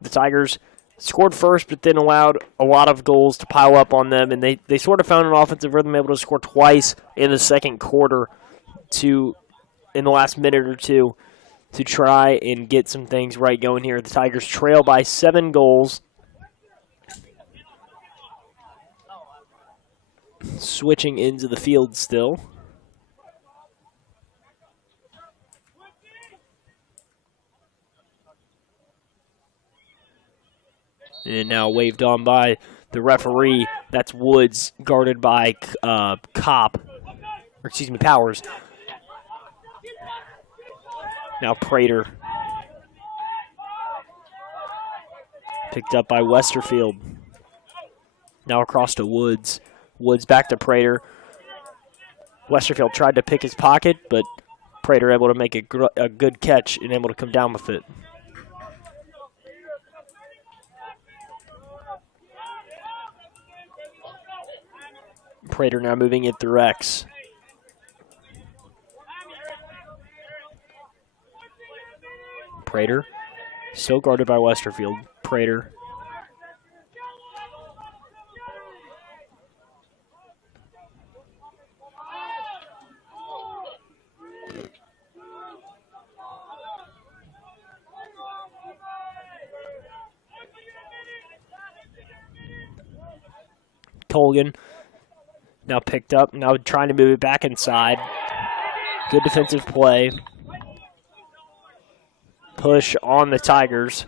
The Tigers scored first, but then allowed a lot of goals to pile up on them, and they sort of found an offensive rhythm, able to score twice in the second quarter in the last minute or two to try and get some things right going here. The Tigers trail by 7 goals. Switching into the field still. And now waved on by the referee. That's Woods, guarded by Powers. Now Prater. Picked up by Westerfield. Now across to Woods. Woods back to Prater. Westerfield tried to pick his pocket, but Prater able to make a good catch and able to come down with it. Prater now moving it through X. Prater, still guarded by Westerfield. Prater. Colgan now picked up, now trying to move it back inside. Good defensive play. Push on the Tigers.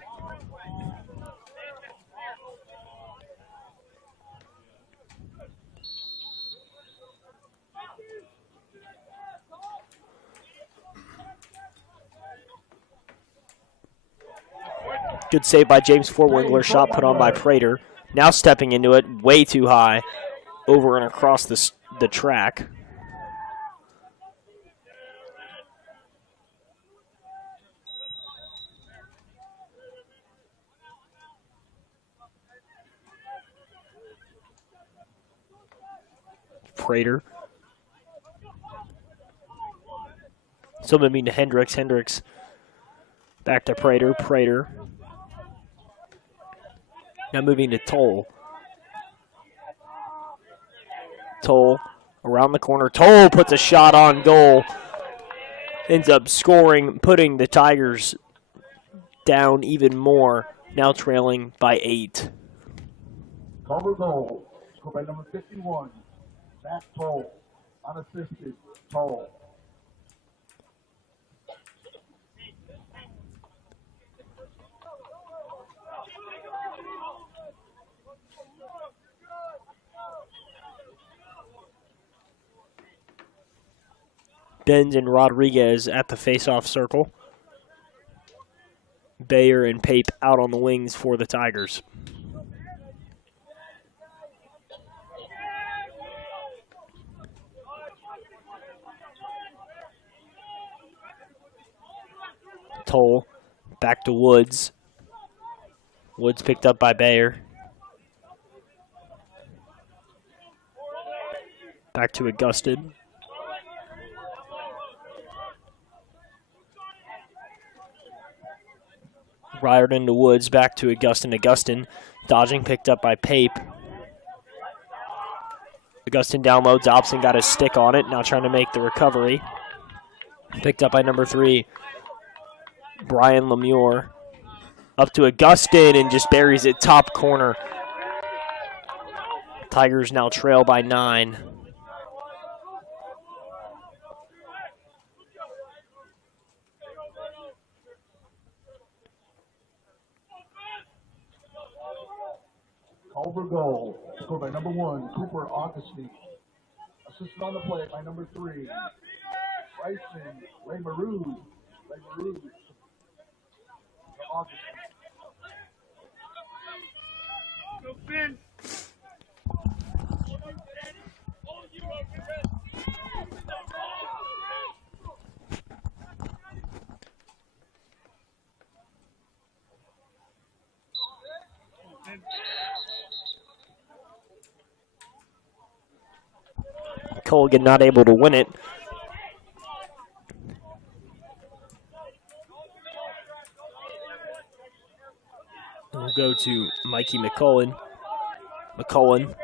Good save by James Forwingler. Shot put on by Prater. Now stepping into it, way too high, over and across the track. Prater. Still moving to Hendricks. Hendricks back to Prater. Prater. Now moving to Toll. Toll around the corner. Toll puts a shot on goal. Ends up scoring, putting the Tigers down even more. Now trailing by 8. Culver goal. Scored by number 51. Matt Toll. Unassisted. Toll. Benz and Rodriguez at the face-off circle. Bayer and Pape out on the wings for the Tigers. Toll back to Woods. Woods picked up by Bayer. Back to Augustin. Riordan to Woods, back to Augustin. Augustin dodging, picked up by Pape. Augustin down low. Dobson got his stick on it, now trying to make the recovery. Picked up by number 3, Brian Lemure. Up to Augustin and just buries it top corner. Tigers now trail by 9. Culver goal, scored by number 1, Cooper Augustine. Assisted on the play by number 3, Bryson Lemaroo. Augustine. Go, Finn. Colgan not able to win it. We'll go to Mikey McCullen. McCullen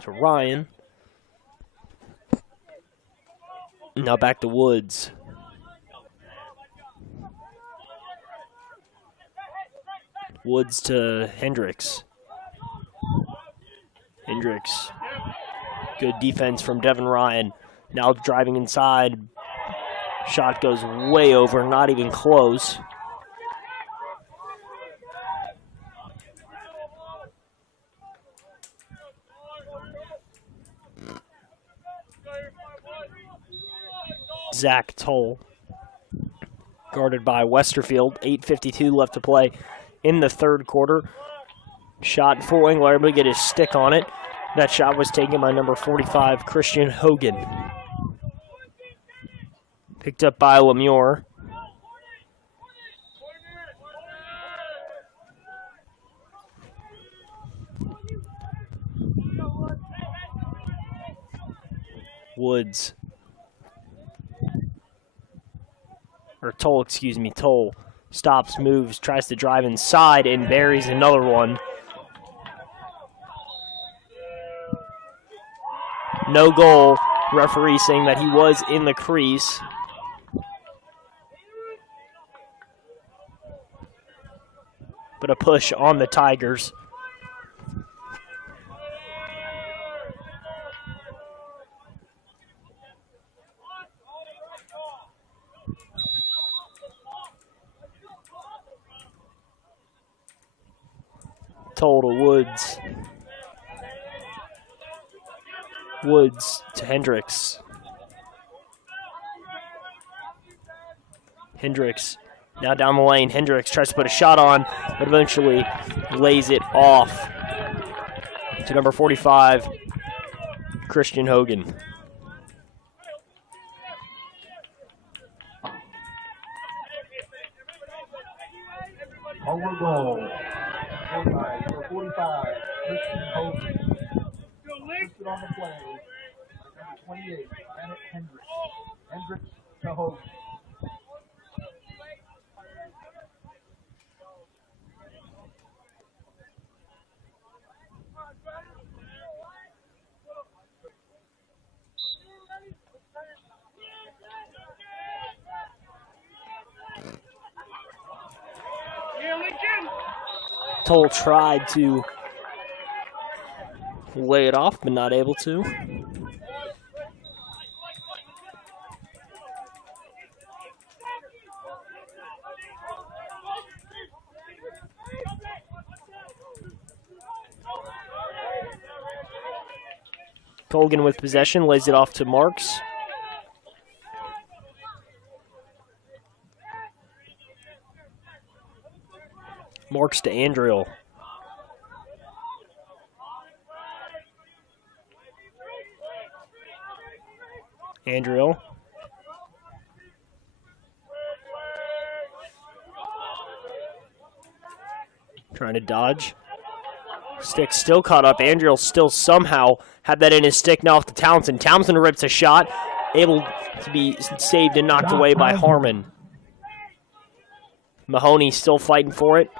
to Ryan. Now back to Woods. Woods to Hendricks. Hendricks. Good defense from Devin Ryan. Now driving inside. Shot goes way over, not even close. Zach Toll, guarded by Westerfield. 8:52 left to play in the third quarter. Shot full Engler, able to get his stick on it. That shot was taken by number 45, Christian Hogan. Picked up by Lemure. Woods. Or Toll, excuse me, Toll. Stops, moves, tries to drive inside, and buries another one. No goal. Referee saying that he was in the crease. But a push on the Tigers. Toll to Woods. Woods to Hendricks. Hendricks now down the lane. Hendricks tries to put a shot on, but eventually lays it off to number 45, Christian Hogan. Over goal. 45, Christian Hogan. Assisted on the play. Number 28, Bennett Hendricks. Hendricks to Hogan. Toll tried to lay it off, but not able to. Colgan with possession, lays it off to Marks. Marks to Andriel. Andriel. Trying to dodge. Stick still caught up. Andriel still somehow had that in his stick, now off to Townsend. Townsend rips a shot, able to be saved and knocked away by Harmon. Mahoney still fighting for it.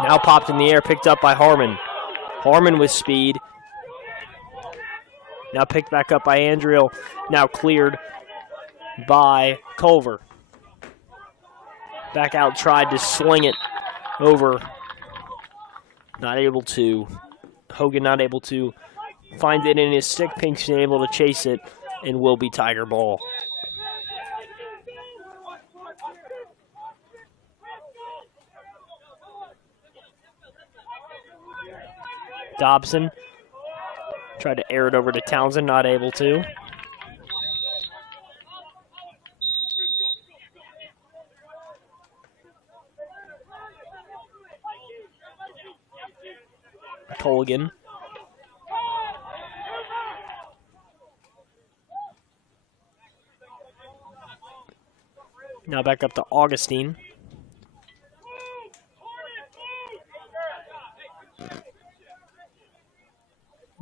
Now popped in the air, picked up by Harmon. Harmon with speed. Now picked back up by Andriel. Now cleared by Culver. Back out, tried to sling it over. Not able to. Hogan not able to find it in his stick. Pink's able to chase it and will be Tiger ball. Dobson tried to air it over to Townsend, not able to. Colgan. Now back up to Augustine.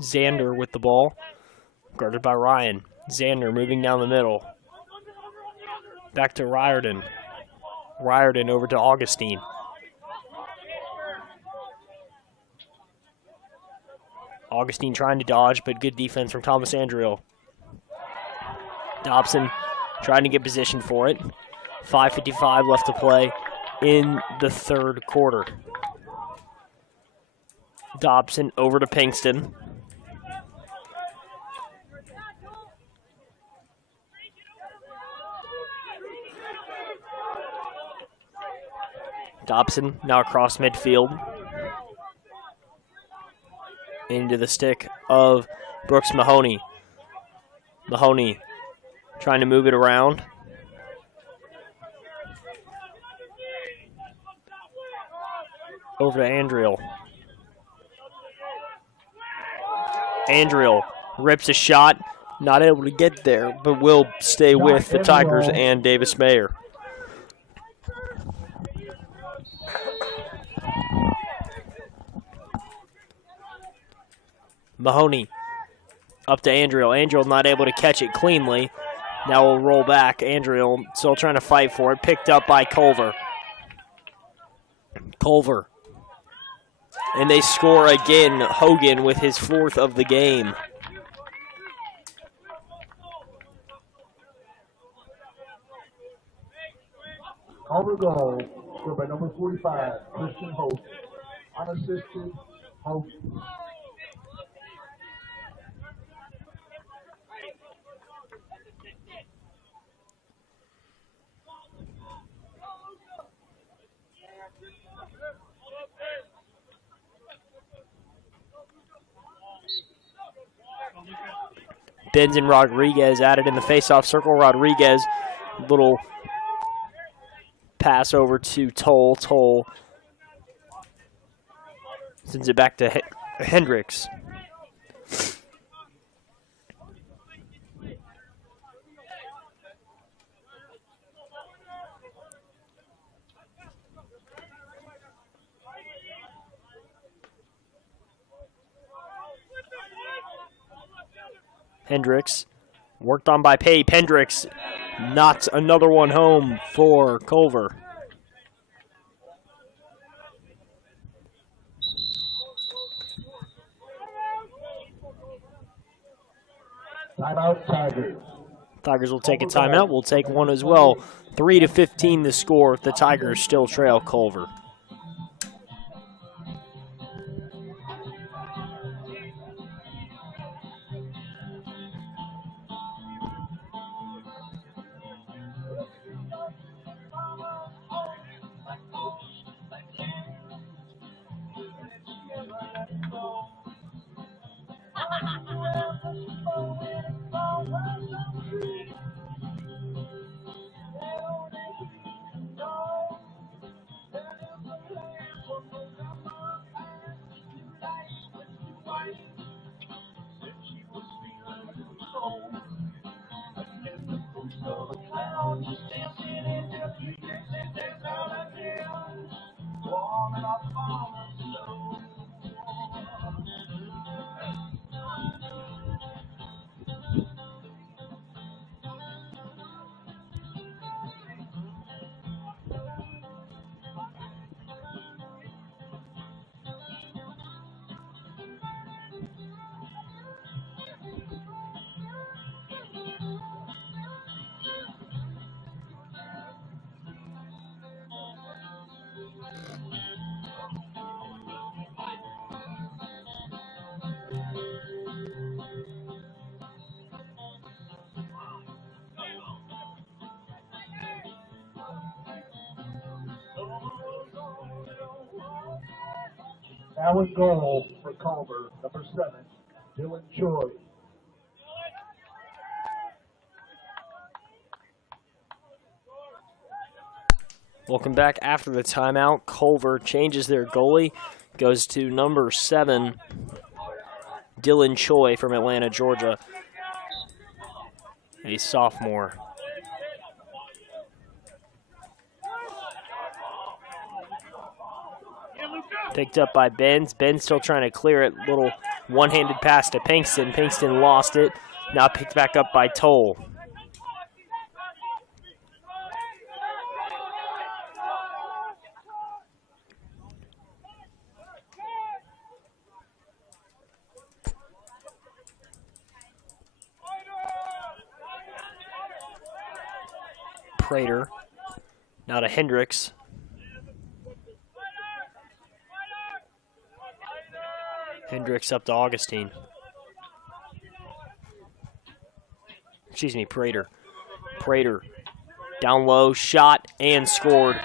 Xander with the ball, guarded by Ryan. Xander moving down the middle. Back to Riordan. Riordan over to Augustine. Augustine trying to dodge, but good defense from Thomas Andriel. Dobson trying to get position for it. 5:55 left to play in the third quarter. Dobson over to Pinkston. Dobson now across midfield. Into the stick of Brooks Mahoney. Mahoney trying to move it around. Over to Andriel. Andriel rips a shot, not able to get there, but will stay with the Tigers and Davis Mayer. Mahoney up to Andriel. Andriel not able to catch it cleanly. Now we'll roll back. Andriel still trying to fight for it. Picked up by Culver. Culver. And they score again. Hogan with his fourth of the game. Culver goal, scored by number 45, Christian Hope. Unassisted, Hope. Benson Rodriguez added in the face-off circle. Rodriguez, little pass over to Toll. Toll sends it back to Hendricks. Hendricks, worked on by Pape. Hendricks knocks another one home for Culver. Timeout, Tigers. Tigers will take a timeout. We'll take one as well. 3-15 the score. The Tigers still trail Culver. Now in goal for Culver, number 7, Dylan Choi. Welcome back after the timeout. Culver changes their goalie, goes to number 7, Dylan Choi from Atlanta, Georgia, a sophomore. Picked up by Benz. Benz still trying to clear it. Little one-handed pass to Pinkston. Pinkston lost it. Now picked back up by Toll. Prater. Now to Hendricks. Hendricks up to Augustine. Excuse me, Prater. Prater down low, shot, and scored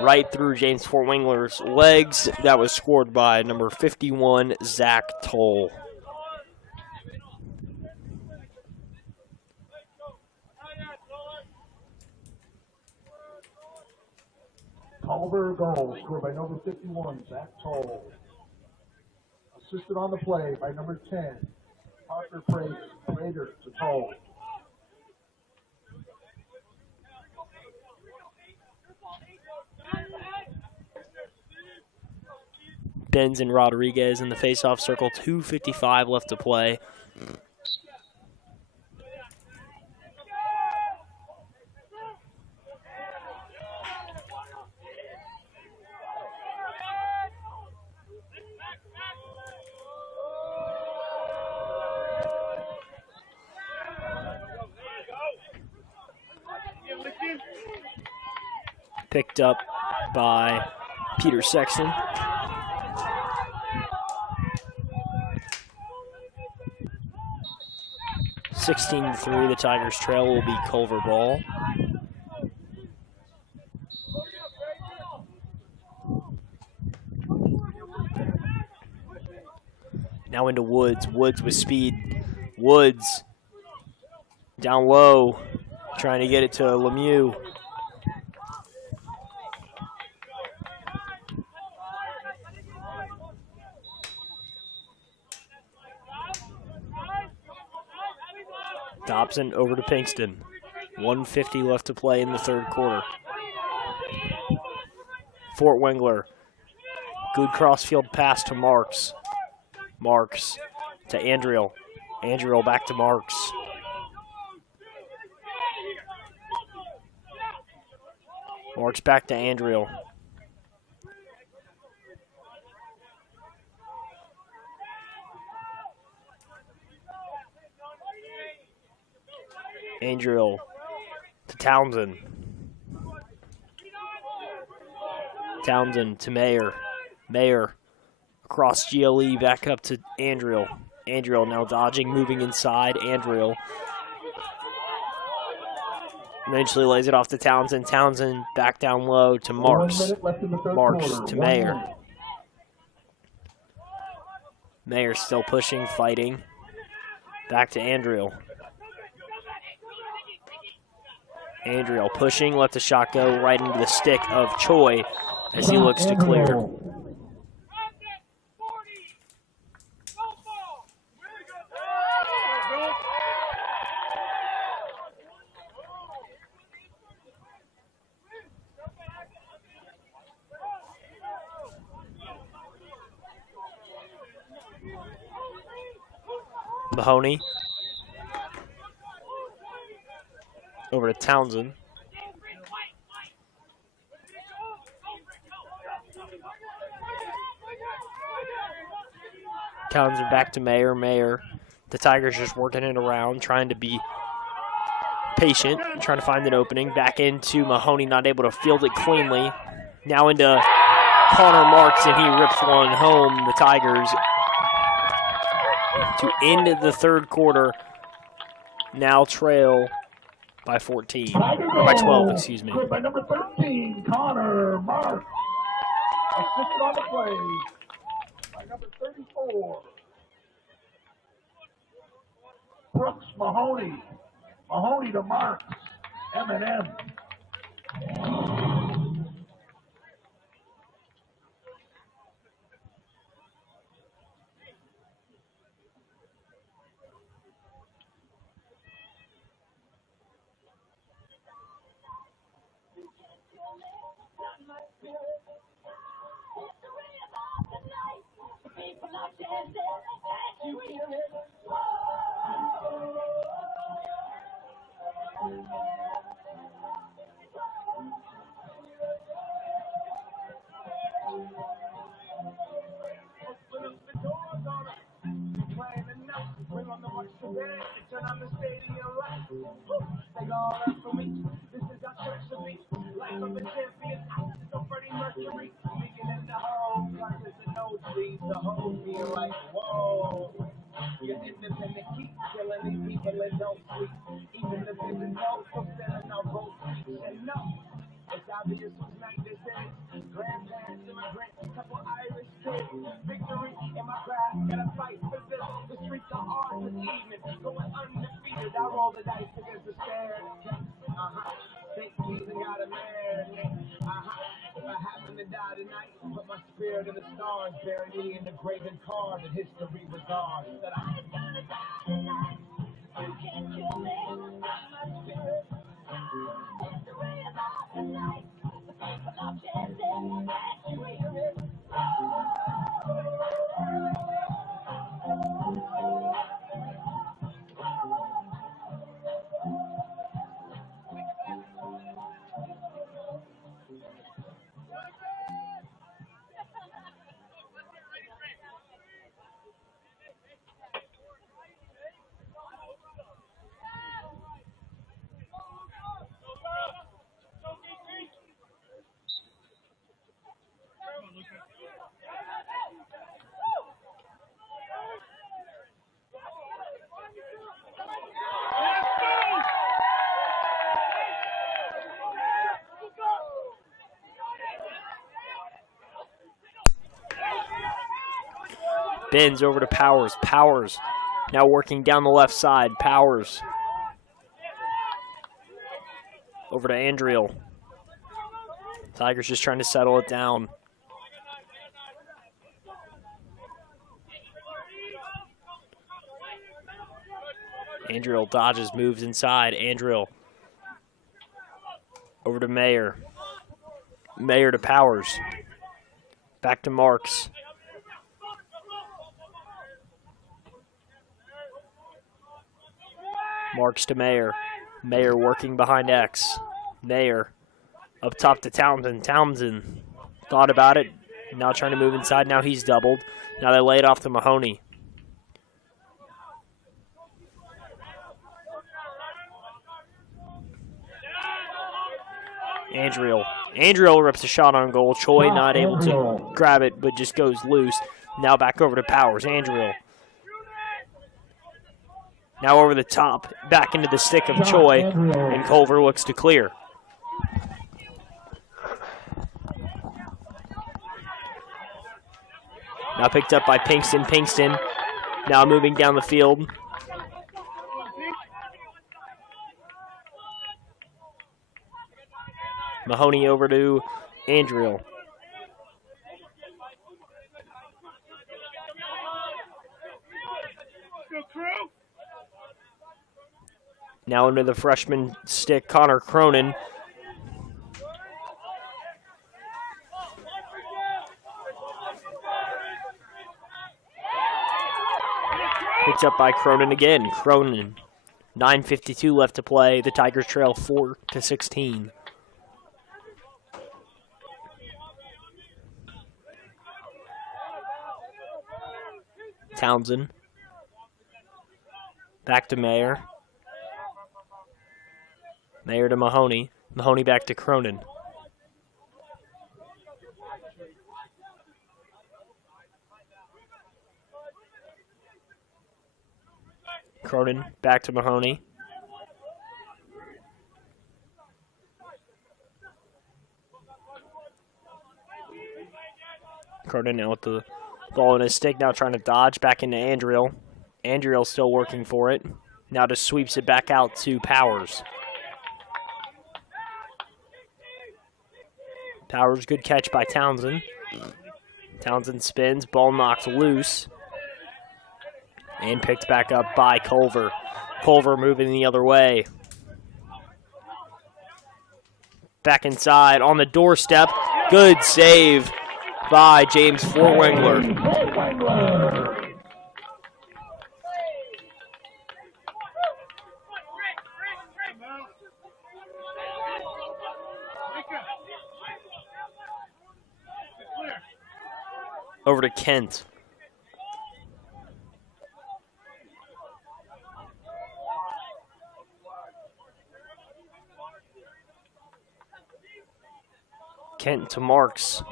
right through James Fort Wengler's legs. That was scored by number 51, Zach Toll. Culver goal, scored by number 51, Zach Toll. Assisted on the play by number 10, Parker Prater to Toll. Benz and Rodriguez in the faceoff circle, 2:55 left to play. Picked up by Peter Sexton. (16-3), the Tigers trail will be Culver ball. Now into Woods. Woods with speed. Woods down low, trying to get it to Lemieux. Dobson over to Pinkston. 1:50 left to play in the third quarter. Fort Wengler. Good crossfield pass to Marks. Marks to Andriel. Andriel back to Marks. Marks back to Andriel. Andriel to Townsend. Townsend to Mayer. Mayer across GLE back up to Andriel. Andriel now dodging, moving inside. Andriel eventually lays it off to Townsend. Townsend back down low to Marks. Marks to Mayer. Mayer still pushing, fighting. Back to Andriel. Andriel pushing, let the shot go right into the stick of Choi as he looks to clear. Mahoney. Over to Townsend. Townsend back to Mayer. Mayer. The Tigers just working it around, trying to be patient, trying to find an opening. Back into Mahoney, not able to field it cleanly. Now into Connor Marks, and he rips one home. The Tigers to end the third quarter now trail by 14, or by 12, excuse me. By number 13, Connor Marks. Assisted on the play number 34. Brooks Mahoney. Mahoney to Marks. M&M. Turn on the stadium lights. Take all that for me. This is our church to be. Life of a champion. So Freddie Mercury. Speaking in the hole. Cause the nosebleeds. The whole feel like, whoa. Your independent keep killing these people and don't sleep. Even the business knows for selling our boat speech. And no, it's obvious whose night this is. Grandparents, immigrants, couple Irish kids. Victory in my craft. Gotta fight for this. The streets are hard this evening. Going undefeated. I roll the dice against the stairs. Think we even got a man. If I happen to die tonight, put my spirit in the stars. Bury me in the graven card that history regards. That I'm gonna die tonight. You can't kill me. My spirit. History is ours tonight. The people are chanting. Can't you hear it? Bends over to Powers. Powers now working down the left side. Powers over to Andriel. Tigers just trying to settle it down. Andriel dodges, moves inside. Andriel over to Mayer. Mayer to Powers. Back to Marks. Marks to Mayer. Mayer working behind X. Mayer up top to Townsend. Townsend thought about it. Now trying to move inside. Now he's doubled. Now they lay it off to Mahoney. Andriel. Andriel rips a shot on goal. Choi not able to grab it, but just goes loose. Now back over to Powers. Andriel. Now over the top, back into the stick of Choi, and Culver looks to clear. Now picked up by Pinkston. Pinkston now moving down the field. Mahoney over to Andriel. Now into the freshman stick, Connor Cronin. Picked up by Cronin again. Cronin, 9:52 left to play. The Tigers trail 4-16. Townsend. Back to Mayer. Mayer to Mahoney. Mahoney back to Cronin. Cronin back to Mahoney. Cronin now with the Ball in his stick, now trying to dodge. Back into Andriel. Andriel still working for it. Now just sweeps it back out to Powers. Powers, good catch by Townsend. Townsend spins, ball knocked loose. And picked back up by Culver. Culver moving the other way. Back inside on the doorstep. Good save by James Fortwengler. Over to Kent. Kent to Marks.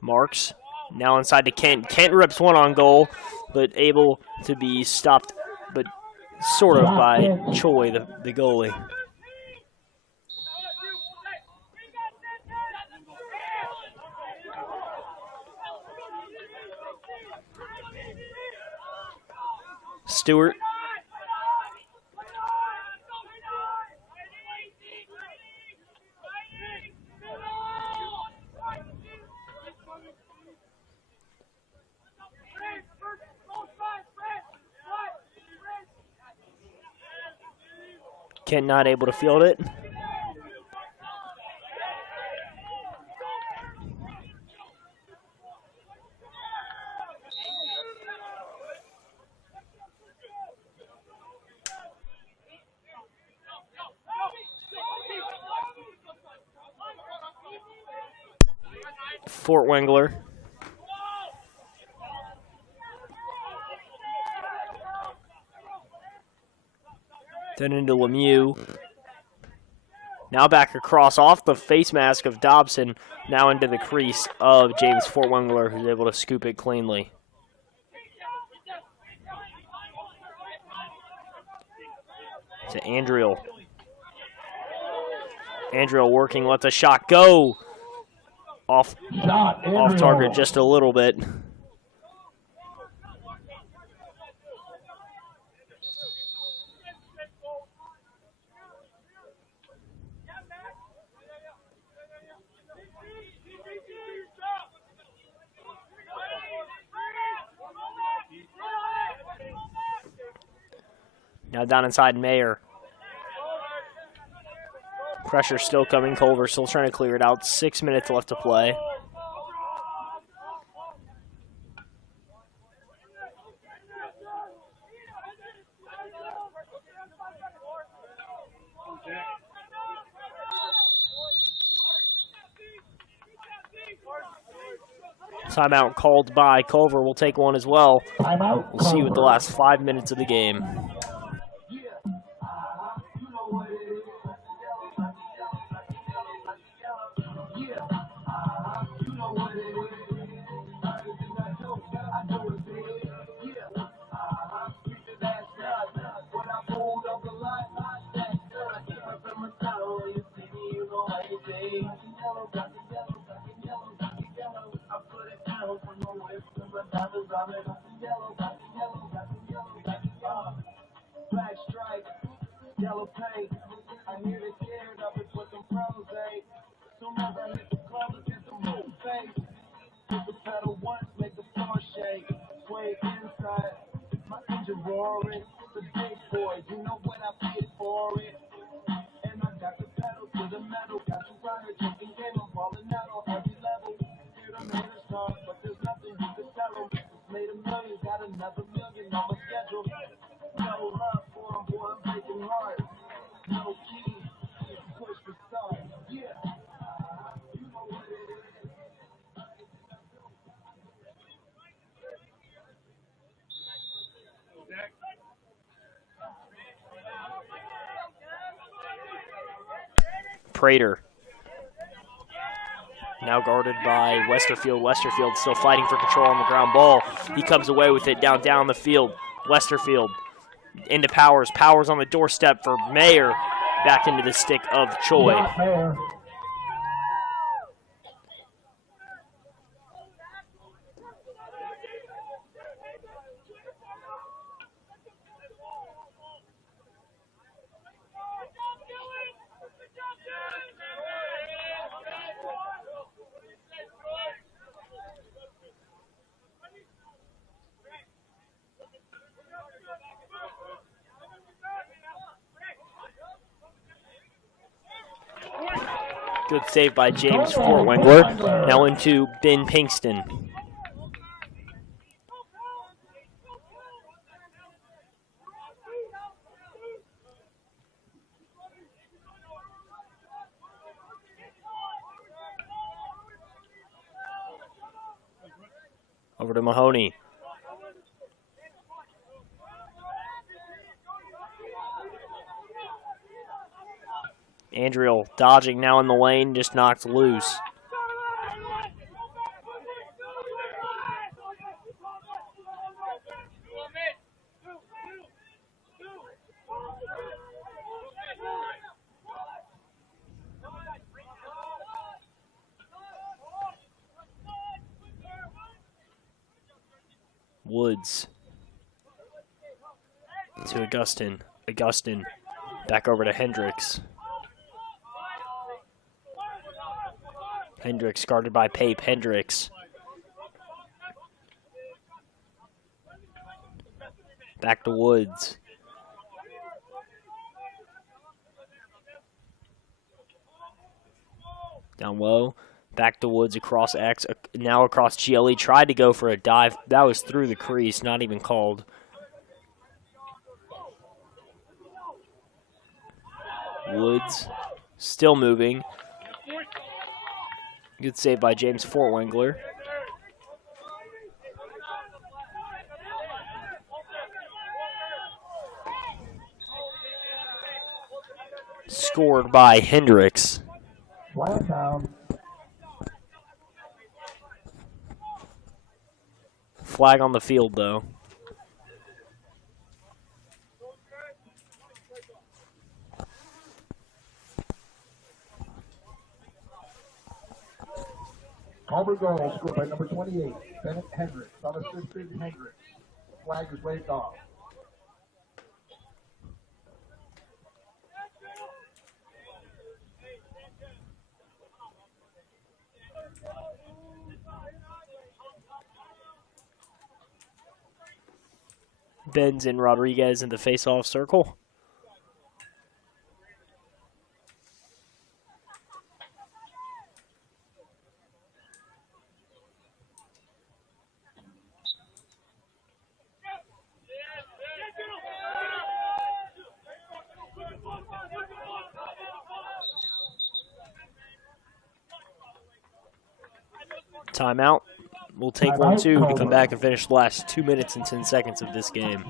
Marks now inside to Kent. Kent rips one on goal, but able to be stopped, but sort of by Choi, the goalie. Stewart. Kent not able to field it. Fortwengler. Then into Lemieux. Now back across off the face mask of Dobson. Now into the crease of James Fortwengler, who's able to scoop it cleanly. To Andriel. Andriel working, lets a shot go. Off target just a little bit. Now down inside Mayer. Pressure still coming. Culver still trying to clear it out. 6 minutes left to play. Timeout called by Culver. We'll take one as well. We'll see you with the last 5 minutes of the game. Prater. Now guarded by Westerfield. Westerfield still fighting for control on the ground ball. He comes away with it down the field. Westerfield into Powers. Powers on the doorstep for Mayer. Back into the stick of Choi. Mayer. Good save by James Fortwengler. Now into Ben Pinkston. Over to Mahoney. Andriel dodging now in the lane, just knocked loose. Woods to Augustin. Augustin back over to Hendricks. Hendricks guarded by Pape. Hendricks. Back to Woods. Down low. Back to Woods across X. Now across GLE. Tried to go for a dive. That was through the crease. Not even called. Woods still moving. Good save by James Fortwengler. Scored by Hendricks. Flag down. Flag on the field, though. Culver goal scored by number 28, Bennett Hendricks. Unassisted Hendricks. Flag is waved off. Benz and Rodriguez in the face-off circle. Timeout. We'll take one, too, to come back and finish the last 2 minutes and 10 seconds of this game.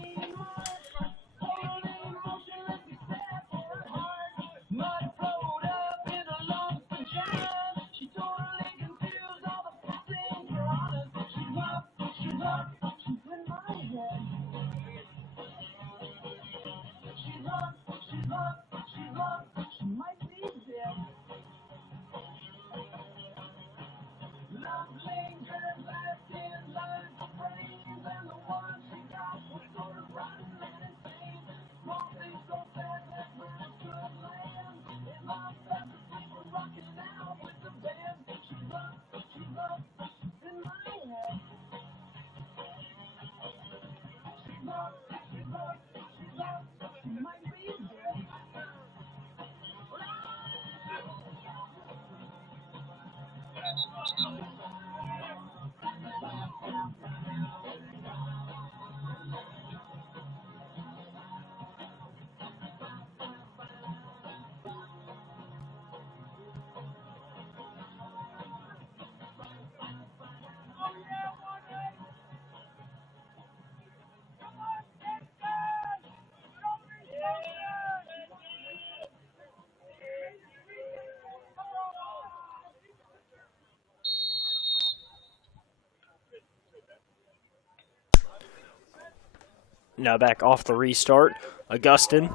Now back off the restart. Augustin.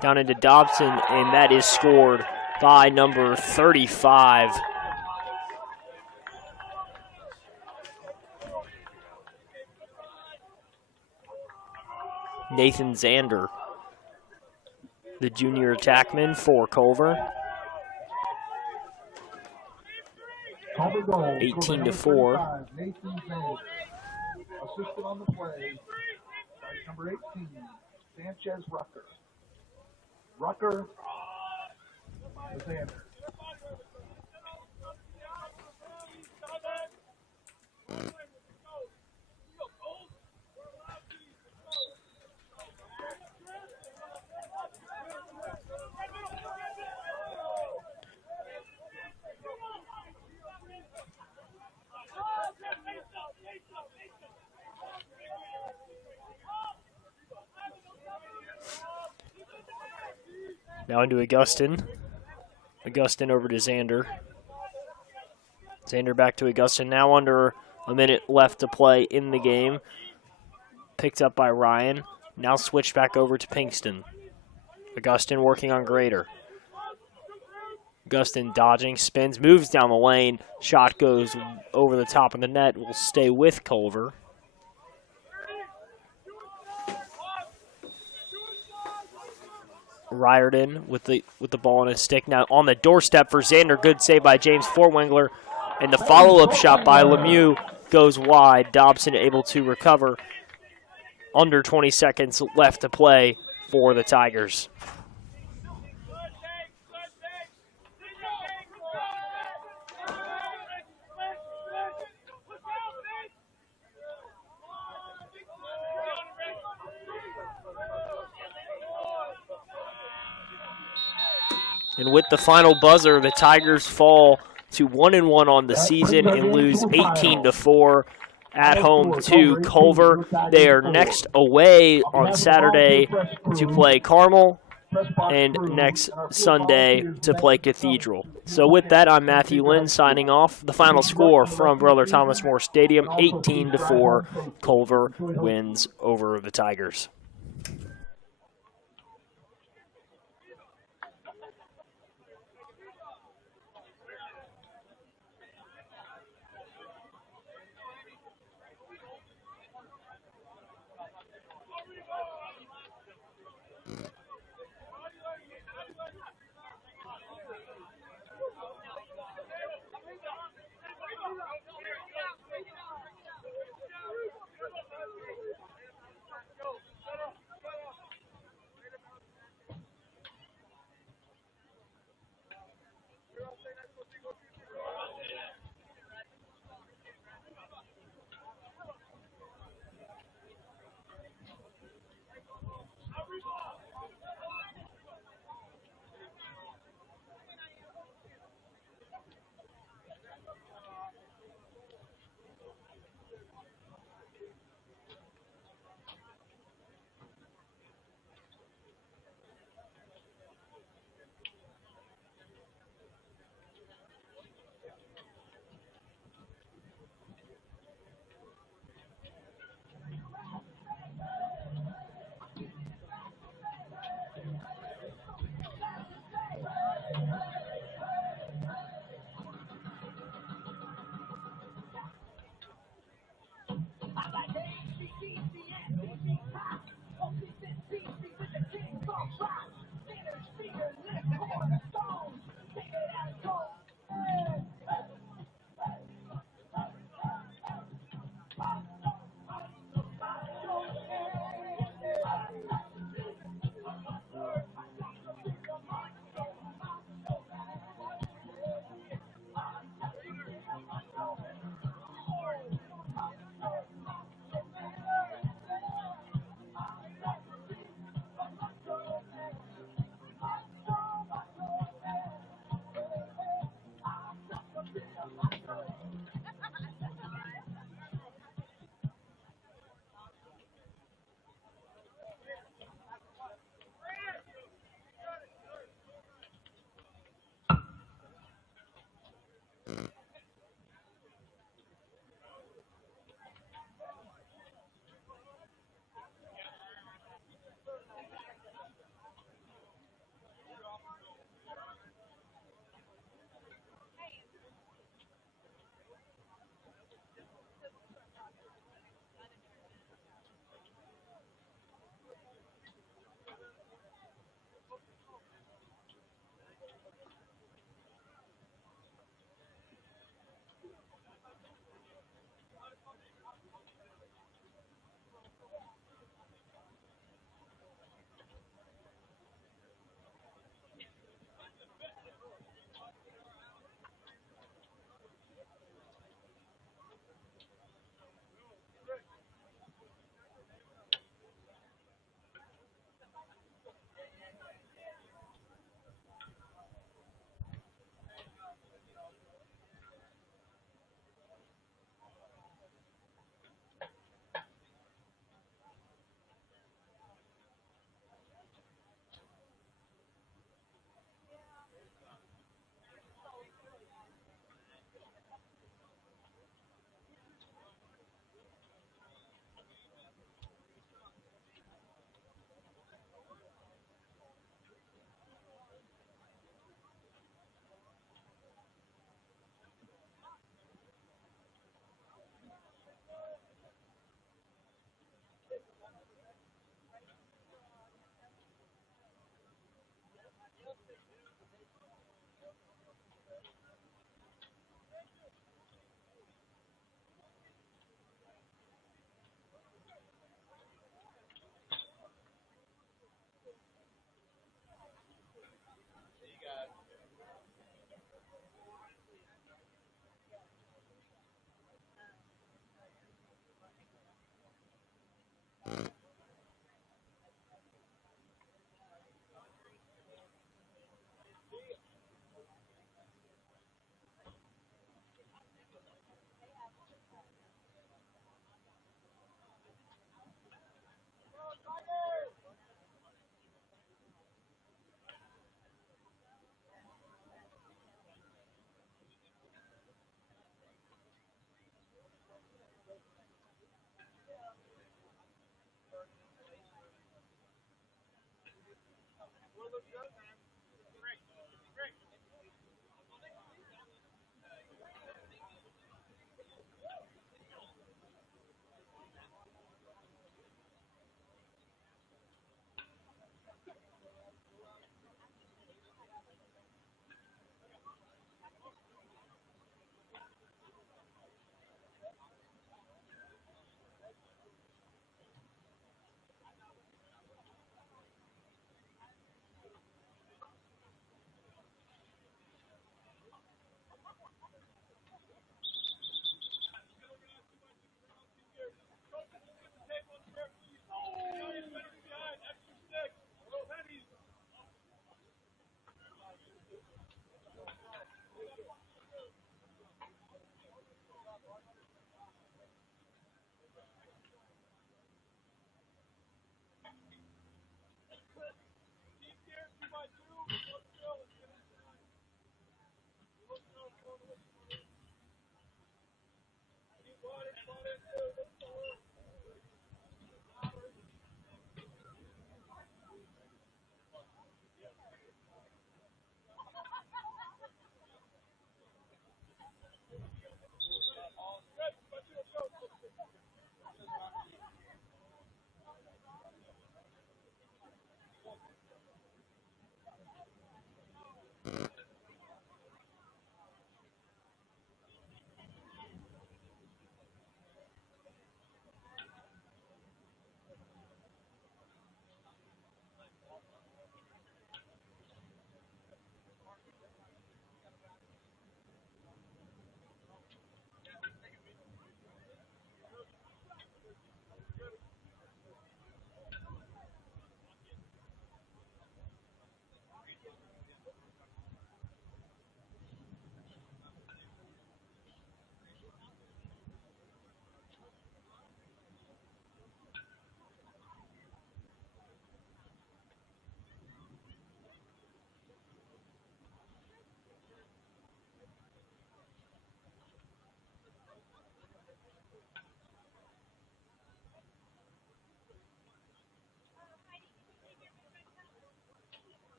Down into Dobson, and that is scored by number 35. Nathan Zander, the junior attackman for Culver. 18-4. Nathan Zander. Assisted on the play by number 18, Sanchez Rucker. Rucker to Zander. Now into Augustin. Augustin over to Zander. Zander back to Augustin. Now under a minute left to play in the game. Picked up by Ryan. Now switched back over to Pinkston. Augustin working on Grader. Augustin dodging, spins, moves down the lane. Shot goes over the top of the net. Will stay with Culver. Riordan with the ball on his stick. Now on the doorstep for Zander. Good save by James Fortwingler. And the follow-up shot by Lemieux goes wide. Dobson able to recover. Under 20 seconds left to play for the Tigers. And with the final buzzer, the Tigers fall to 1-1 on the season and lose 18-4 at home to Culver. They are next away on Saturday to play Carmel and next Sunday to play Cathedral. So with that, I'm Matthew Lynn signing off. The final score from Brother Thomas More Stadium, 18-4. Culver wins over the Tigers.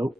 Hello?